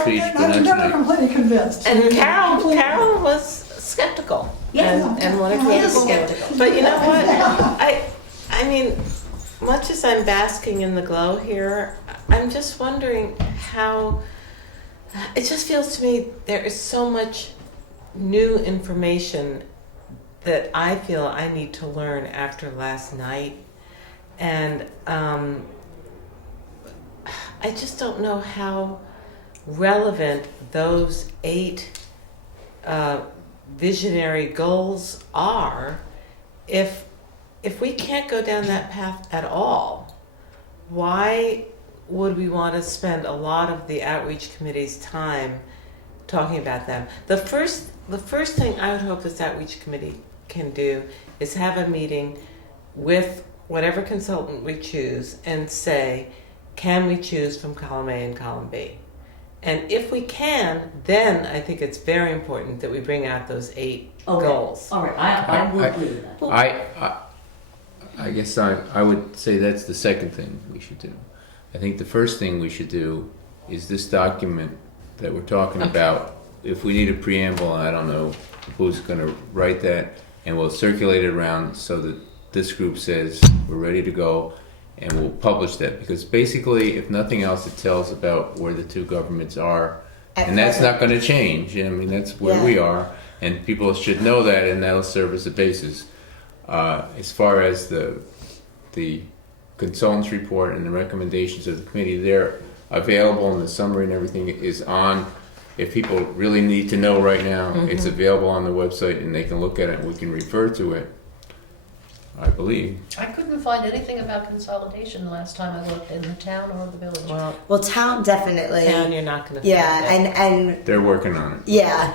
Speech, but not I'm never tonight. completely convinced. And Carol was skeptical. Yeah. and want to I'm go a to little school. skeptical. But you know what? I mean, much as I'm basking in the glow here, I'm just wondering how. It just feels to me there is so much new information that I feel I need to learn after last night, and I just don't know how relevant those 8 visionary goals are if we can't go down that path at all. Why would we want to spend a lot of the outreach committee's time talking about them? The first thing I would hope this outreach committee can do is have a meeting with whatever consultant we choose and say, can we choose from column A and column B? And if we can, then I think it's very important that we bring out those 8 Okay. goals. All right, I will agree with that. I guess I would say that's the second thing we should do. I think the first thing we should do is this document that we're talking about. If we need a preamble, I don't know who's going to write that, and we'll circulate it around so that this group says we're ready to go, and we'll publish that. Because basically, if nothing else, it tells about where the two governments are, and that's not going to change. I mean, that's where we are, and people should know that, and that'll serve as a basis. As far as the consultants report and the recommendations of the committee, they're available, and the summary and everything is on. If people really need to know right now, it's available on the website, and they can look at it, and we can refer to it, I believe. I couldn't find anything about consolidation the last time I looked in the town or the village. Well, town definitely. Town, you're not going to Yeah, and They're working on it. yeah,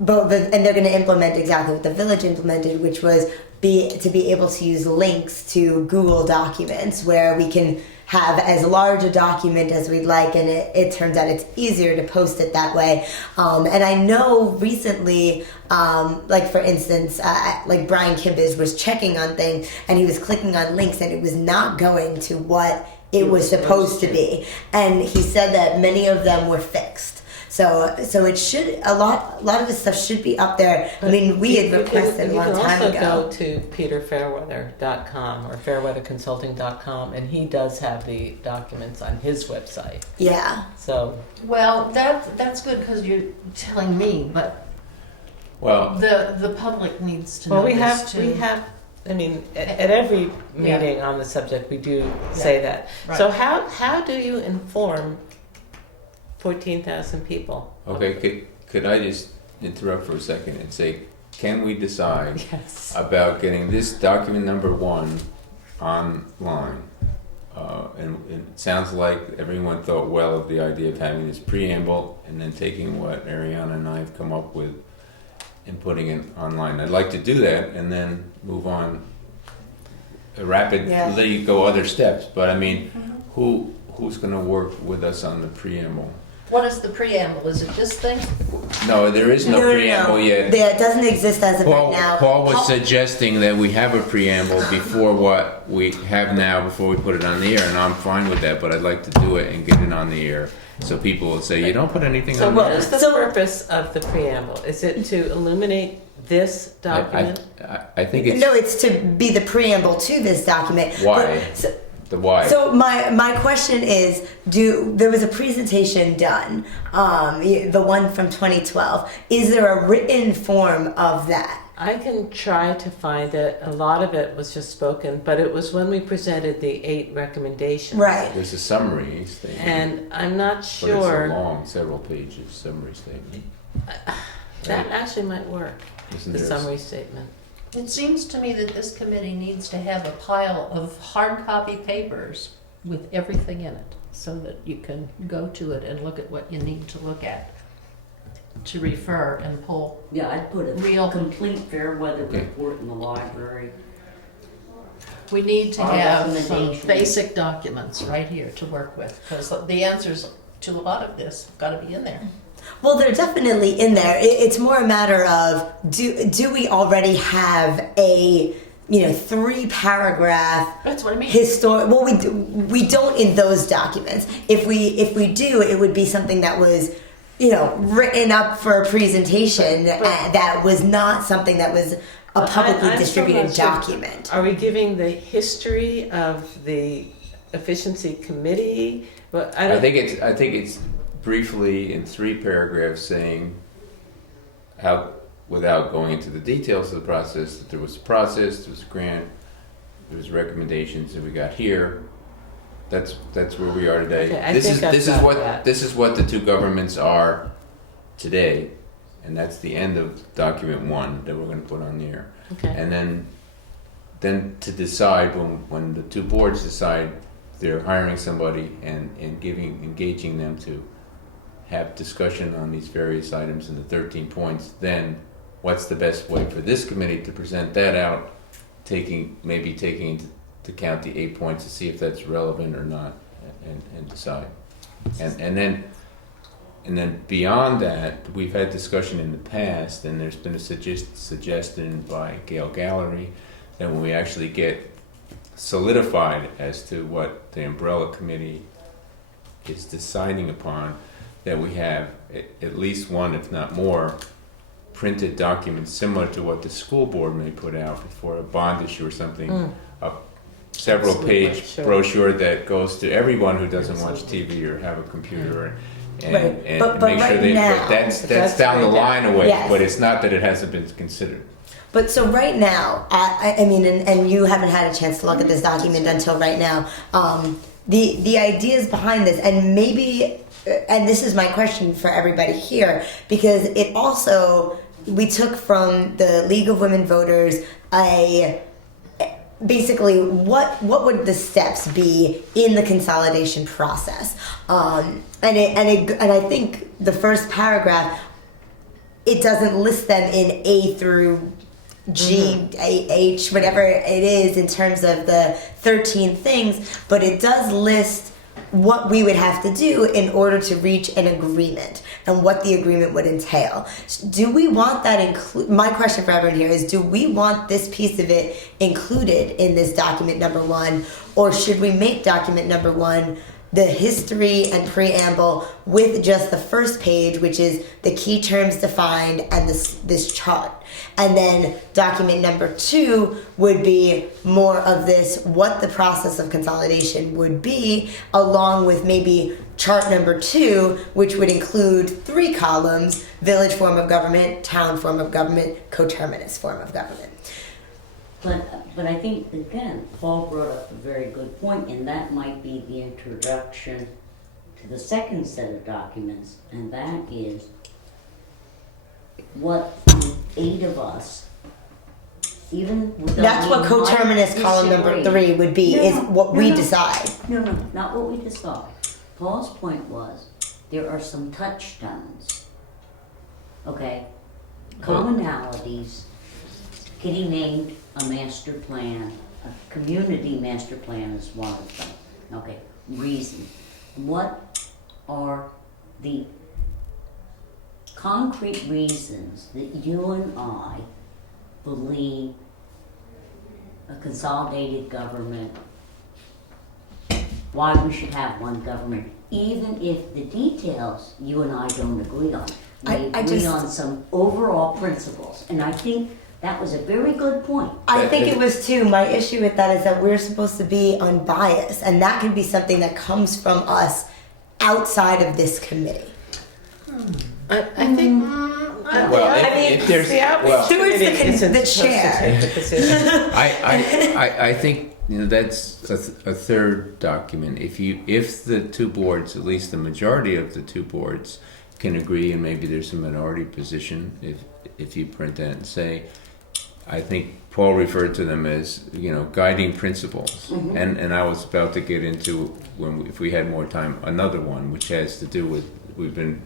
but and they're going to implement exactly what the village implemented, which was to be able to use links to Google documents where we can have as large a document as we'd like, and it turns out it's easier to post it that way. And I know recently, like for instance, like Brian Kimbis was checking on things and he was clicking on links and it was not going to what it was supposed to be. And he said that many of them were fixed. So it should a lot of this stuff should be up there. I mean, we had requested a long time ago. You can also go to peterfairweather.com or fairweatherconsulting.com, and he does have the documents on his website. Yeah. So Well, that's good because you're telling me, but Well, the public needs to know well, we this too. have. I mean, at every meeting on the subject, we do say that. Right. So how do you inform 14,000 people? okay, could I just interrupt for a second and say, can we decide Yes. about getting this document number 1 online? And it sounds like everyone thought well of the idea of having this preamble and then taking what Ariana and I have come up with and putting it online. I'd like to do that and then move on rapidly, go other steps. But I mean, who's going to work with us on the preamble? What is the preamble? Is it this thing? No, there is no preamble yet. It doesn't exist as of right now. Paul was suggesting that we have a preamble before what we have now, before we put it on the air, and I'm fine with that, but I'd like to do it and get it on the air. So people will say, you don't put anything So on the what air. is the purpose of the preamble? Is it to illuminate this document? I think it's... No, it's to be the preamble to this document. Why? But, The why. so my question is, there was a presentation done, the one from 2012. Is there a written form of that? I can try to find it. A lot of it was just spoken, but it was when we presented the 8 recommendations. Right. There's a summary statement. And I'm not But sure. it's a long, several pages summary statement. That actually might work, Isn't the there summary statement. It seems to me that this committee needs to have a pile of hard copy papers with everything in it so that you can go to it and look at what you need to look at to refer and pull. Yeah, I'd put a Real- complete fair weather Okay. report in the library. We need to Our have some recommendations. basic documents right here to work with because the answers to a lot of this have got to be in there. Well, they're definitely in there. It's more a matter of do we already have a 3-paragraph That's what I mean. historic? Well, we don't in those documents. If we do, it would be something that was written up for a presentation that was not something that was a publicly I'm still distributed not sure. document. Are we giving the history of the efficiency committee? But I I don't. think it's briefly in 3 paragraphs saying how, without going into the details of the process, that there was a process, there was a grant, there was recommendations, and we got here. That's where we are today. Okay, I think I've got that. This is what the 2 governments are today, and that's the end of document 1 that we're going to put on there. Okay. And then to decide when the 2 boards decide they're hiring somebody and engaging them to have discussion on these various items in the 13 points, then what's the best way for this committee to present that out, taking into account the 8 points to see if that's relevant or not, and decide. And then beyond that, we've had discussion in the past, and there's been a suggestion by Gail Gallery that when we actually get solidified as to what the umbrella committee is deciding upon, that we have at least one, if not more, printed documents similar to what the school board may put out before a bond issue or something, a several page Sure. brochure that goes to everyone who doesn't watch TV or have a computer, and Right. But make right sure they. now- But that's That's down the right now. line away. Yes. But it's not that it hasn't been considered. But so right now, I mean, and you haven't had a chance to look at this document until right now. The ideas behind this, and maybe, and this is my question for everybody here, because it also, we took from the League of Women Voters basically what would the steps be in the consolidation process, and I think the first paragraph, it doesn't list them in A through G, A, H, whatever it is in terms of the 13 things, but it does list what we would have to do in order to reach an agreement and what the agreement would entail. Do we want that my question for everyone here is, do we want this piece of it included in this document number 1, or should we make document number 1 the history and preamble with just the first page, which is the key terms defined and this chart? And then document number 2 would be more of this, what the process of consolidation would be, along with maybe chart number 2, which would include 3 columns: village form of government, town form of government, coterminous form of government. But I think, again, Paul brought up a very good point, and that might be the introduction to the second set of documents, and that is what the 8 of us, even without That's what being coterminous column number 3 would be, is what we decide. No, not what we decide. Paul's point was, there are some touchstones, okay? Commonalities, getting named a master plan, a community master plan is one of them, okay? Reason. What are the concrete reasons that you and I believe a consolidated government, why we should have one government, even if the details you and I don't agree on. We agree on some overall principles, and I think that was a very good point. I think it was too. My issue with that is that we're supposed to be unbiased, and that can be something that comes from us outside of this committee. I think. If there's Stuart's the chair. I think that's a third document. If the 2 boards, at least the majority of the 2 boards, can agree, and maybe there's a minority position, if you print that and say, I think Paul referred to them as guiding principles, and I was about to get into, if we had more time, another one which has to do with, we've been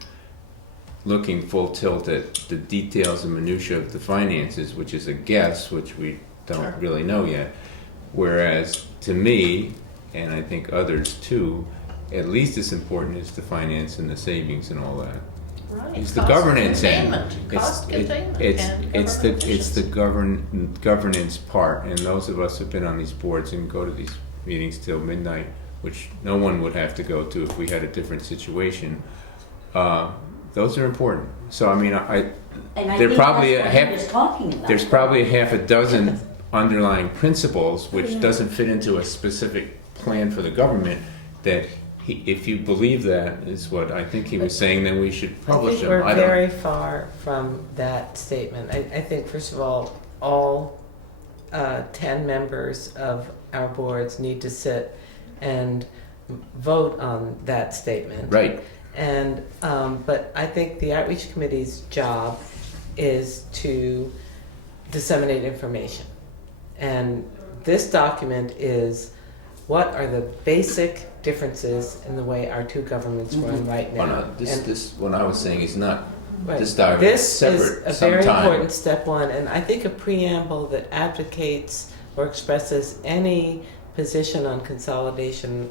looking full tilt at the details and minutiae of the finances, which is a guess, which we don't really know yet. Whereas to me, and I think others too, at least as important is the finance and the savings and all that. Right. It's the Cost governance end. containment. Cost containment. It's the governance part, and those of us who've been on these boards and go to these meetings till midnight, which no one would have to go to if we had a different situation. those are important. So I mean, And I There think probably that's what have- he was talking about. there's probably a half a dozen underlying principles which doesn't fit into a specific plan for the government that if you believe that is what I think he was saying, then we should I publish think them. we're I don't- very far from that statement. I think, first of all 10 members of our boards need to sit and vote on that statement. Right. And, but I think the outreach committee's job is to disseminate information. And this document is what are the basic differences in the way our two governments run right Well, now. no, this, And- this, what I was saying is not, Right. this document is This is separate a very sometime. important step one, and I think a preamble that advocates or expresses any position on consolidation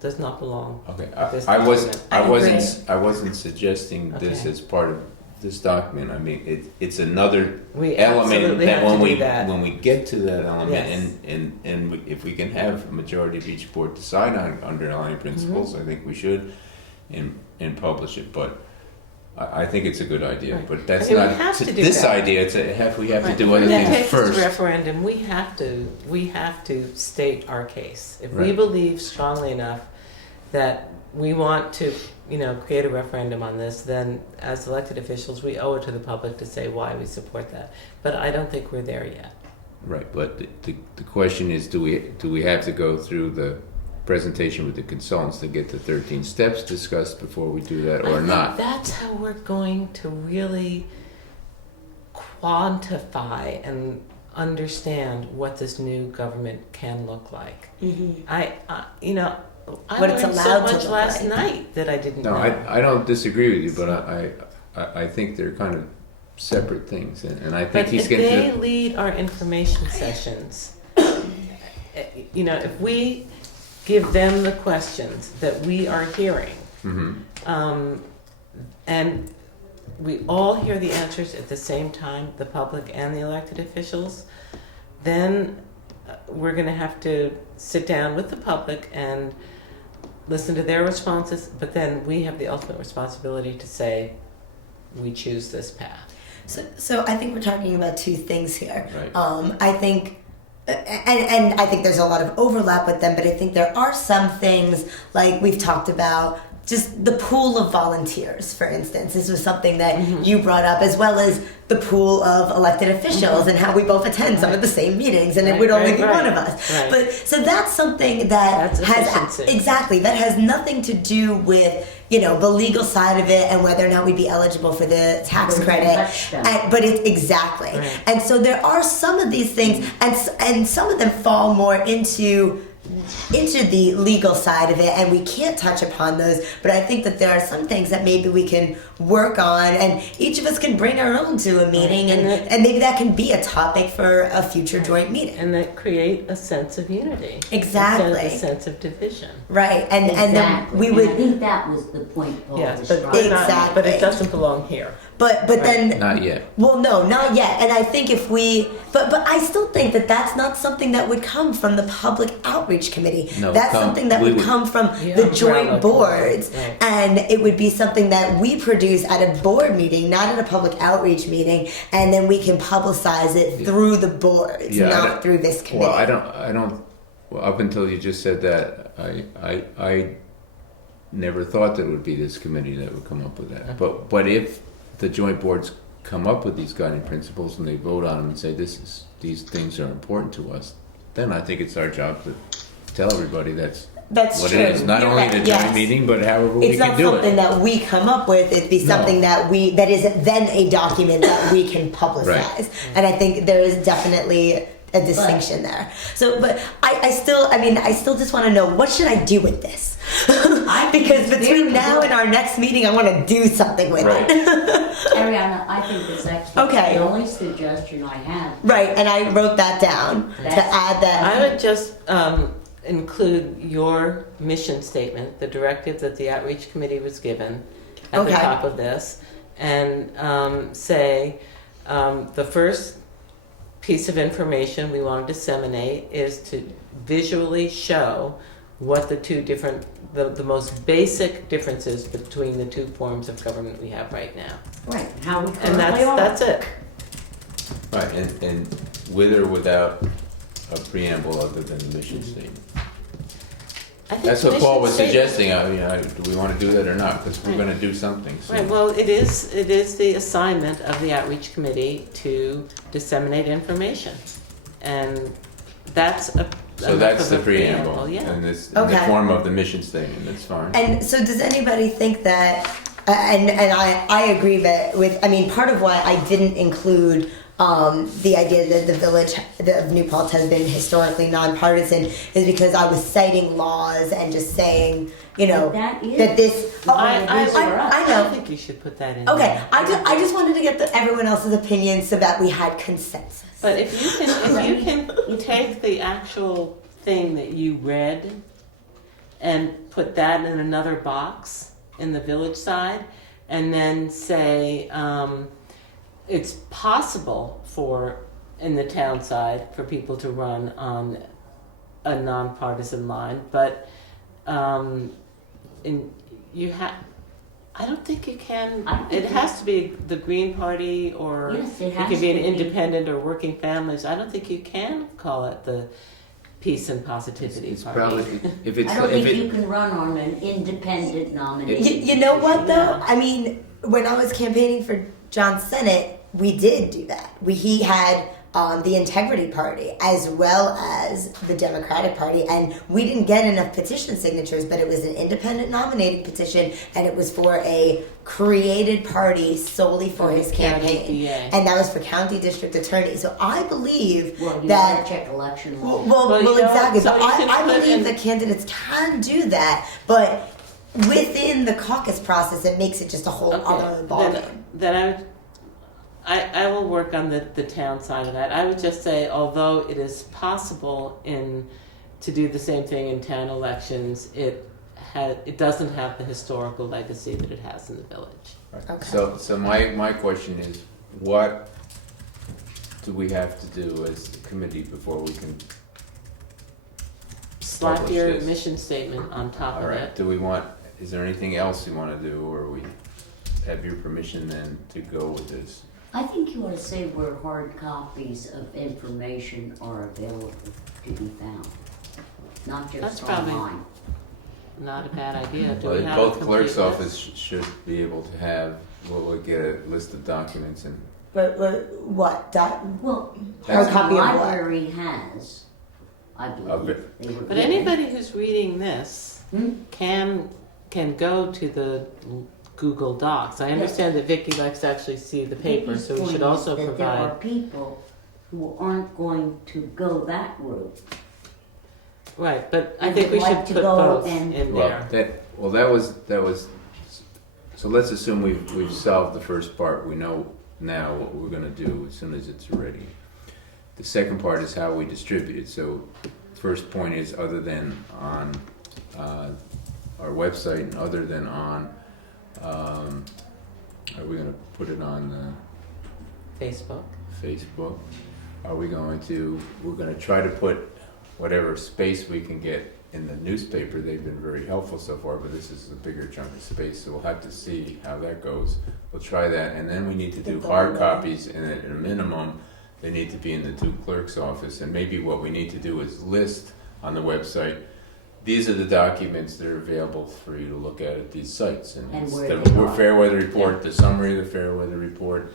does not belong. Okay, This I document. I wasn't suggesting this Okay. as part of this document. I mean, it's another We element absolutely that have when to we do that. when we get to that element, Yes. if we can have a majority of each board decide on underlying principles, Mm-hmm. I think we should, and publish it. But I think it's a good idea. Right. But that's I mean, we not have to do this that. idea. It's we have to Right. do other If we things take this first. referendum, we have to state our case. If we Right. believe strongly enough that we want to, create a referendum on this, then as elected officials, we owe it to the public to say why we support that. But I don't think we're there yet. Right, but the question is, do we have to go through the presentation with the consultants to get the 13 steps discussed before we do that, I or think not? That's how we're going to really quantify and understand what this new government can look like. Mm-hmm. I What it's learned so allowed to much look last like. night that I didn't No, know. I don't disagree with you, but I think they're kind of separate things, and I think But he's if getting they to. lead our information sessions, if we give them the questions that we are hearing, Mhm. and we all hear the answers at the same time, the public and the elected officials, then we're going to have to sit down with the public and listen to their responses, but then we have the ultimate responsibility to say, we choose this path. So I think we're talking about two things here. Right. I think, and I think there's a lot of overlap with them, but I think there are some things like we've talked about. Just the pool of volunteers, for instance. This was something that you brought up, as well as the pool of elected officials and how we both attend some of the same meetings, and it would only be one of us. Right. But so that's something that That's has efficiency. that has nothing to do with the legal side of it and whether or not we'd be eligible for the tax But it's a credit. touchdown. But it's exactly, Right. and so there are some of these things, and some of them fall more into the legal side of it, and we can't touch upon those, but I think that there are some things that maybe we can work on, and each of us can bring our own to a meeting, Right. and maybe that can be a topic for a future joint meeting. And that create a sense of unity. Exactly. Instead of a sense of division. Right, and then Exactly. we And would, I think that was the point Paul Yes, was but, trying. Exactly. but it doesn't belong here. but then Not yet. well, no, not yet. And I think if we, but I still think that that's not something that would come from the public outreach committee. No, That's come- something that we would would- come from Yeah, the joint umbrella boards, committee, right. and it would be something that we produce at a board meeting, not at a public outreach meeting, and then we can publicize it through the boards, Yeah, I not don't- through this committee. Well, I don't. Well, up until you just said that, I never thought that it would be this committee that would come up with that. But if the joint boards come up with these guiding principles and they vote on them and say these things are important to us, then I think it's our job to tell everybody that's what true. it is. Not You're only right, the joint yes. meeting, but however we It's can not do something it. that we come up with. It'd be No. something that is then a document that we can publicize. And I think there is definitely a distinction there. So, but I still just want to know, what should I do with this? Because between now and our next meeting, I want to do something with Right. it. Ariana, I think this actually, Okay. the only suggestion I have. Right, and I wrote that down to That's- add that. I would just include your mission statement, the directive that the outreach committee was given at the Okay. top of this, and say the first piece of information we want to disseminate is to visually show what the two different, the most basic differences between the two forms of government we have right now. Right, how we And currently are. that's it. Right, and with or without a preamble other than the mission statement. I think That's what mission Paul was statement- suggesting. I mean, do we want to do that or not? Because we're Right. going to do something. So. Right, well, it is the assignment of the outreach committee to disseminate information. And that's a So enough that's of the a preamble, yeah. and this in the Okay. form of the mission statement. That's fine. And so, does anybody think that? And I agree that with. I mean, part of why I didn't include the idea that the village of New Paltz has been historically nonpartisan is because I was citing laws and just saying, you know, That is. that this. Oh, I I know. think you should put that in. Okay, there. I just wanted to get everyone else's opinion so that we had consensus. But if you can take the actual thing that you read and put that in another box in the village side, and then say it's possible in the town side for people to run on a nonpartisan line, but I don't think you can. I think It has to be the Green Party, or Yes, it it has could be an to be. independent or working families. I don't think you can call it the Peace and Positivity It's Party. probably if it's I don't if think it, you can run on an independent nomination. You know what though? Yeah. I mean, when I was campaigning for John Senate, we did do that. He had the Integrity Party as well as the Democratic Party, and we didn't get enough petition signatures, but it was an independent nominating petition, and it was for a created party solely for his County campaign, DA. and that was for county district attorney. So I believe Well, you that. gotta check election law. Well, you know, exactly. so But you can I put believe in- that candidates can do that, but within the caucus process, it makes it just a whole other ballgame. Then I will work on the town side of that. I would just say, although it is possible to do the same thing in town elections, it doesn't have the historical legacy that it has in the village. right. Okay. So my question is, what do we have to do as a committee before we can? Slap Publish your this. mission statement on top All of right. it. Do we want? Is there anything else you want to do, or we have your permission then to go with this? I think you ought to say where hard copies of information are available to be found, not That's just probably- online. Not a bad idea. Do Well, we have both a clerk's complete office should be able to have. We'll get a list of documents and. But what? Well, That's- the Copy of what? library has, I Of believe. it. They were But given. anybody who's reading this Hmm? can go to the Google Docs. I understand that Vicky likes to actually see the paper, Vicky's so we point should is also that there are provide. people who aren't going to go that route. Right, but I and think we would should like to put go both and- in Well, there. that was. So let's assume we've solved the first part. We know now what we're going to do as soon as it's ready. The second part is how we distribute it. So, first point is other than on our website and other than on. Are we going to put it on Facebook. Facebook? Are we going to? We're going to try to put whatever space we can get in the newspaper. They've been very helpful so far, but this is a bigger chunk of space, so we'll have to see how that goes. We'll try that, and then we need to do hard copies, and at a minimum, they need to be in the two clerks' office. And maybe what we need to do is list on the website, these are the documents that are available for you to look at these sites. And And it's where the they are. fair weather report, the summary of the fair weather report,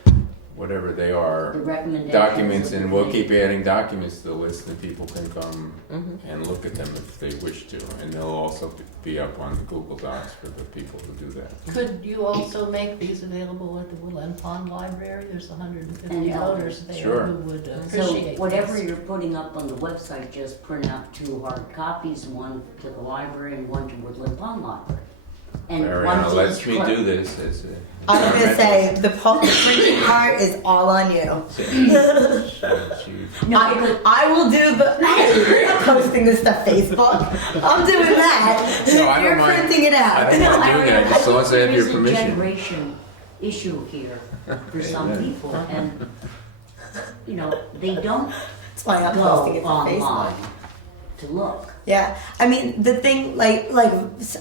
whatever they are. The recommendations. Documents, of and the we'll committee. keep adding documents to the list, and people can come Mm-hmm. and look at them if they wish to. And they'll also be up on Google Docs for the people who do that. Could you also make these available at the Woodland Pond Library? There's 150 And, voters there Sure. who would So appreciate whatever this. you're putting up on the website, just print out 2 hard copies, one to the library and one to Woodland Pond Library. And one Mariana to lets each me clerk. do this as a. I was gonna say the printing part is all on you. No, because I will do the. You're not posting this to Facebook. I'm doing that. No, I don't You're mind. printing it out. I don't no, mind doing that, I just as long as I have think your there is a permission. generation issue here for some Amen. people, and, you know, they don't That's why I'm go posting it to online Facebook. to look. Yeah, I mean the thing, like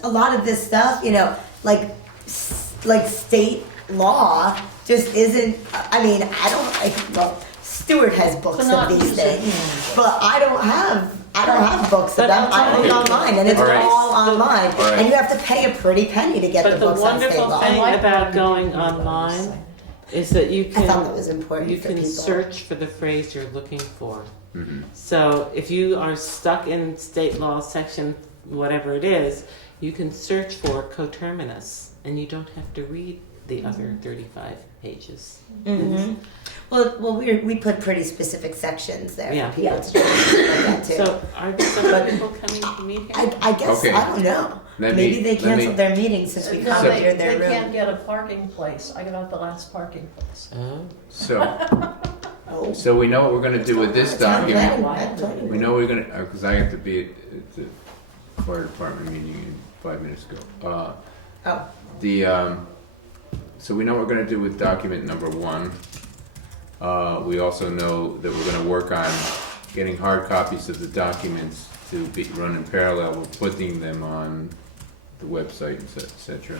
a lot of this stuff, you know, like state law just isn't. I mean, I don't like. Well, Stuart has books But not of these usually. things, but I don't have. Books of But them. I read online, and it's All right. all online, All right. and you have to pay a pretty penny to get But the the books on state wonderful law. thing I like about what going I'm doing, online is that you I thought that can was important you for can people. search for the phrase you're looking for. Mhm. So if you are stuck in state law section, whatever it is, you can search for coterminous, and you don't have to read the other 35 pages. Mm-hmm. Well, we put pretty specific sections there Yeah. for people to look at too. So are some people coming to meet here? I guess Okay. I don't know. Let Maybe me- they let me- canceled their meeting since we No, commandeered their they room. can't get a parking place. I got the last parking place. Oh. Oh. So we know what we're gonna do with this It's not document. planning. We know we're gonna, because I have to be at the fire department meeting in 5 minutes ago. Oh. So we know what we're gonna do with document number 1. We also know that we're gonna work on getting hard copies of the documents to be run in parallel with putting them on the website, et cetera.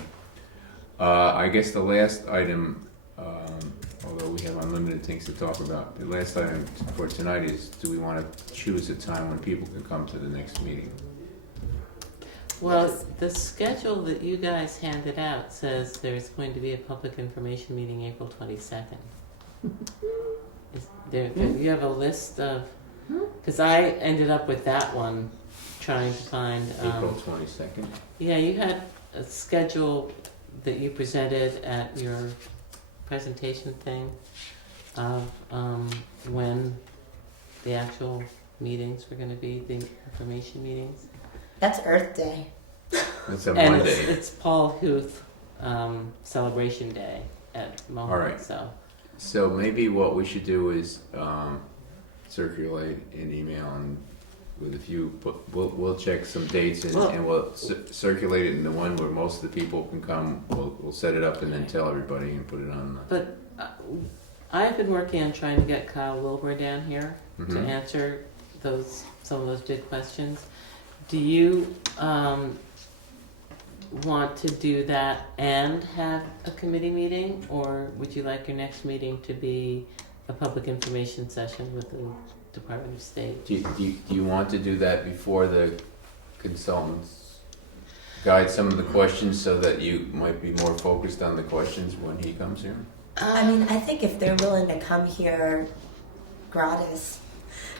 I guess the last item, although we have unlimited things to talk about, the last item for tonight is, do we want to choose a time when people can come to the next meeting? Well, the schedule that you guys handed out says there's going to be a public information meeting April 22nd. You have a list of, because I ended up with that one, trying to find. April 22nd? Yeah, you had a schedule that you presented at your presentation thing of when the actual meetings were going to be, the information meetings. That's Earth Day. It's a And Monday. it's Paul Huth Celebration Day at Mohawk. All right. So maybe what we should do is circulate an email and with a few, we'll check some dates and we'll circulate it in the one where most of the people can come. We'll set it up and then tell everybody and put it on. But I've been working on trying to get Kyle Wilbur down here to Mhm. answer some of those big questions. Do you want to do that and have a committee meeting, or would you like your next meeting to be a public information session with the Department of State? Do you want to do that before the consultants guide some of the questions so that you might be more focused on the questions when he comes here? I mean, I think if they're willing to come here gratis,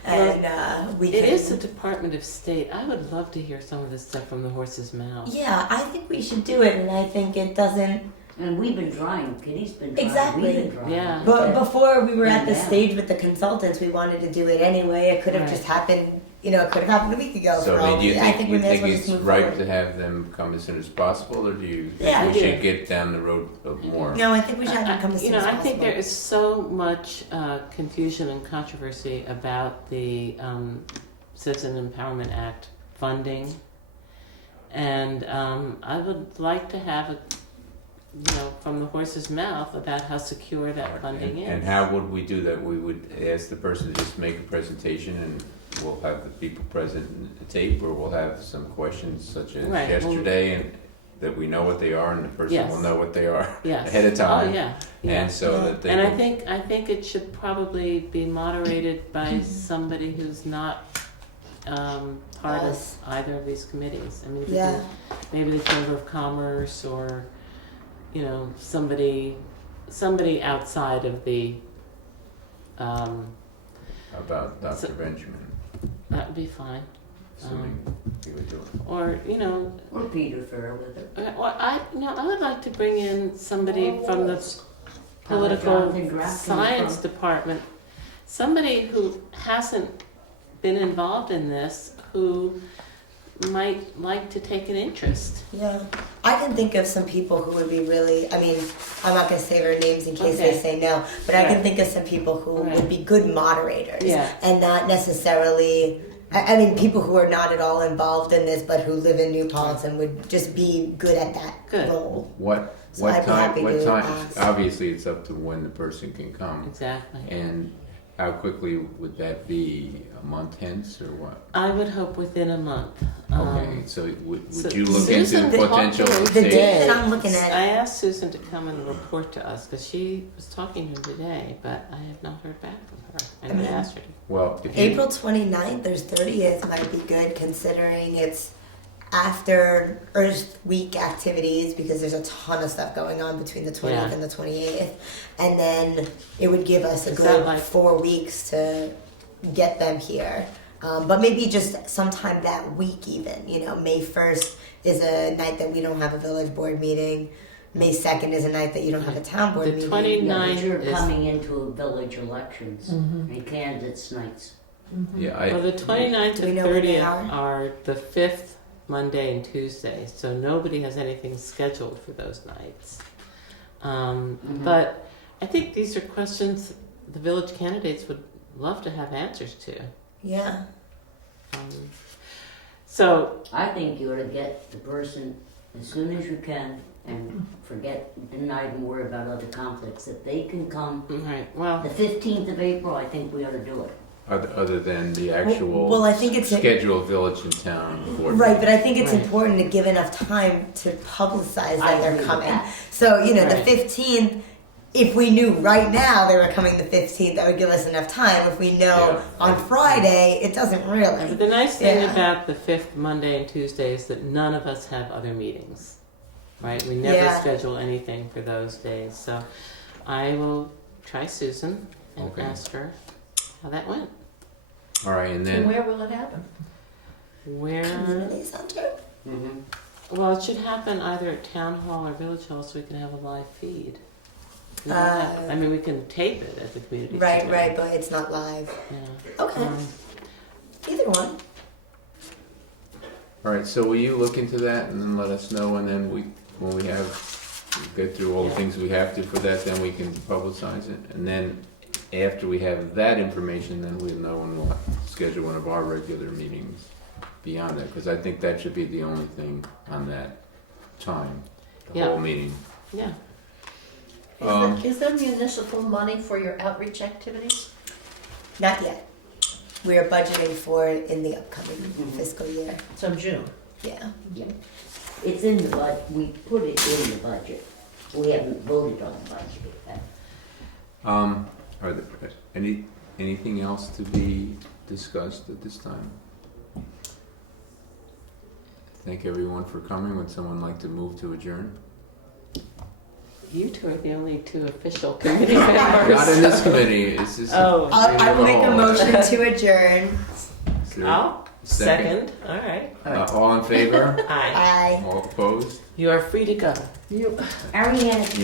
and we can. It is the Department of State. I would love to hear some of this stuff from the horse's mouth. Yeah, I think we should do it, and I think it doesn't. And we've been trying, Kitty's been trying, Exactly. we've been trying. Yeah. But before we were at the Yeah. stage with the consultants, we wanted to do it anyway. It could have Right. just happened. You know, it could have happened a week ago. So for I all mean, do you we- I think, think you we may as think well it's just move right forward. to have them come as soon as possible, or do you Yeah. think we Yeah. should get down the road of more? No, I think we should have them come as soon as I possible. think there is so much confusion and controversy about the Citizen Empowerment Act funding, and I would like to have it, from the horse's mouth about how secure that funding is. And how would we do that? We would ask the person to just make a presentation and we'll have the people present in the tape, or we'll have some questions such as Right, well- yesterday and that we know what they are and the person Yes. will know what they are Yes. ahead of time. Oh yeah. And so that they And can, I think it should probably be moderated by somebody who's not part Us. of either of these committees. I mean, Yeah. maybe the Chamber of Commerce, or somebody outside of the. about Dr. So- Benjamin, That would be fine. assuming he would do it. Or Or Peter Fairweather. well, I would like to bring in somebody from the political Jonathan Grafton science from- department, somebody who hasn't been involved in this, who might like to take an interest. Yeah, I can think of some people who would be really. I mean, I'm not going to say their names in case they Okay. say no, but I can Right. think of some people who Right. would be good moderators, Yeah. and not necessarily. I mean, people who are not at all involved in this, but who live in New Paltz and would just be good at that Good. role. What So I'd be happy what to time? ask. Obviously, it's up to when the person can come. Exactly. And how quickly would that be? A month hence, or what? I would hope within a month. Okay, so would so you look Susan into talked potential to her The dates? date that I'm looking I at, asked Susan to come and report to us because she was talking to her today, but I have not heard back from her. And I mean, asked her to. Well, if you, April 29th or 30th might be good considering it's after Earth Week activities because there's a ton of stuff going on between the 20th Yeah. and the 28th. And then it would give us a Is good that like- 4 weeks to get them here. But maybe just sometime that week even. You know, May 1st is a night that we don't have a village board meeting. May 2nd is a night that you don't have a town board The meeting. 20 Yeah, but 29th you're is- coming into village elections Mhm. and candidates nights. yeah, Well, the 29th Do we and know when they 30th are? are the 5th Monday and Tuesday, so nobody has anything scheduled for those nights. Mhm. But I think these are questions the village candidates would love to have answers to. Yeah. So, I think you ought to get the person as soon as you can and forget, and not even worry about other conflicts. If they can come right, well, the 15th of April, I think we ought to do it. other than the actual Well, I think it's scheduled village and town board. right, but I think it's Right. important to give enough time to publicize I that they're agree with coming. that. So, you know, Right. the 15th, if we knew right now they were coming the 15th, that would give us enough time. If we know Yeah. on Friday, it doesn't but really. the nice thing Yeah. about the 5th Monday and Tuesday is that none of us have other meetings. Right? We never Yeah. schedule anything for those days. So I will try Susan and Okay. ask her how that went. All right, and And then where will it happen? Where Community center? well, it should happen either at town hall or village hall so we can have a live feed. We don't Uh, have- I mean, we can tape it at the community Right, center. right, but it's not live. Yeah. Okay, either one. all right. So will you look into that and then let us know, and then when we get through all the Yeah. things we have to for that, then we can publicize it, and then after we have that information, then we'll know when we'll schedule one of our regular meetings beyond that, because I think that should be the only thing on that time, the Yeah. whole meeting. Yeah. Is there municipal money for your outreach activities? Not yet. We are budgeting for it in the upcoming fiscal year. So June. Yeah. It's in the budget, we put it in the budget. We haven't voted on the budget yet. Are there anything else to be discussed at this time? Thank everyone for coming. Would someone like to move to adjourn? You two are the only two official committee members. Not in this committee. It's just Oh. I will make a motion to adjourn. Is there- I'll second. All right. all in favor? Aye. Bye. All opposed? You are free to go. Ariana,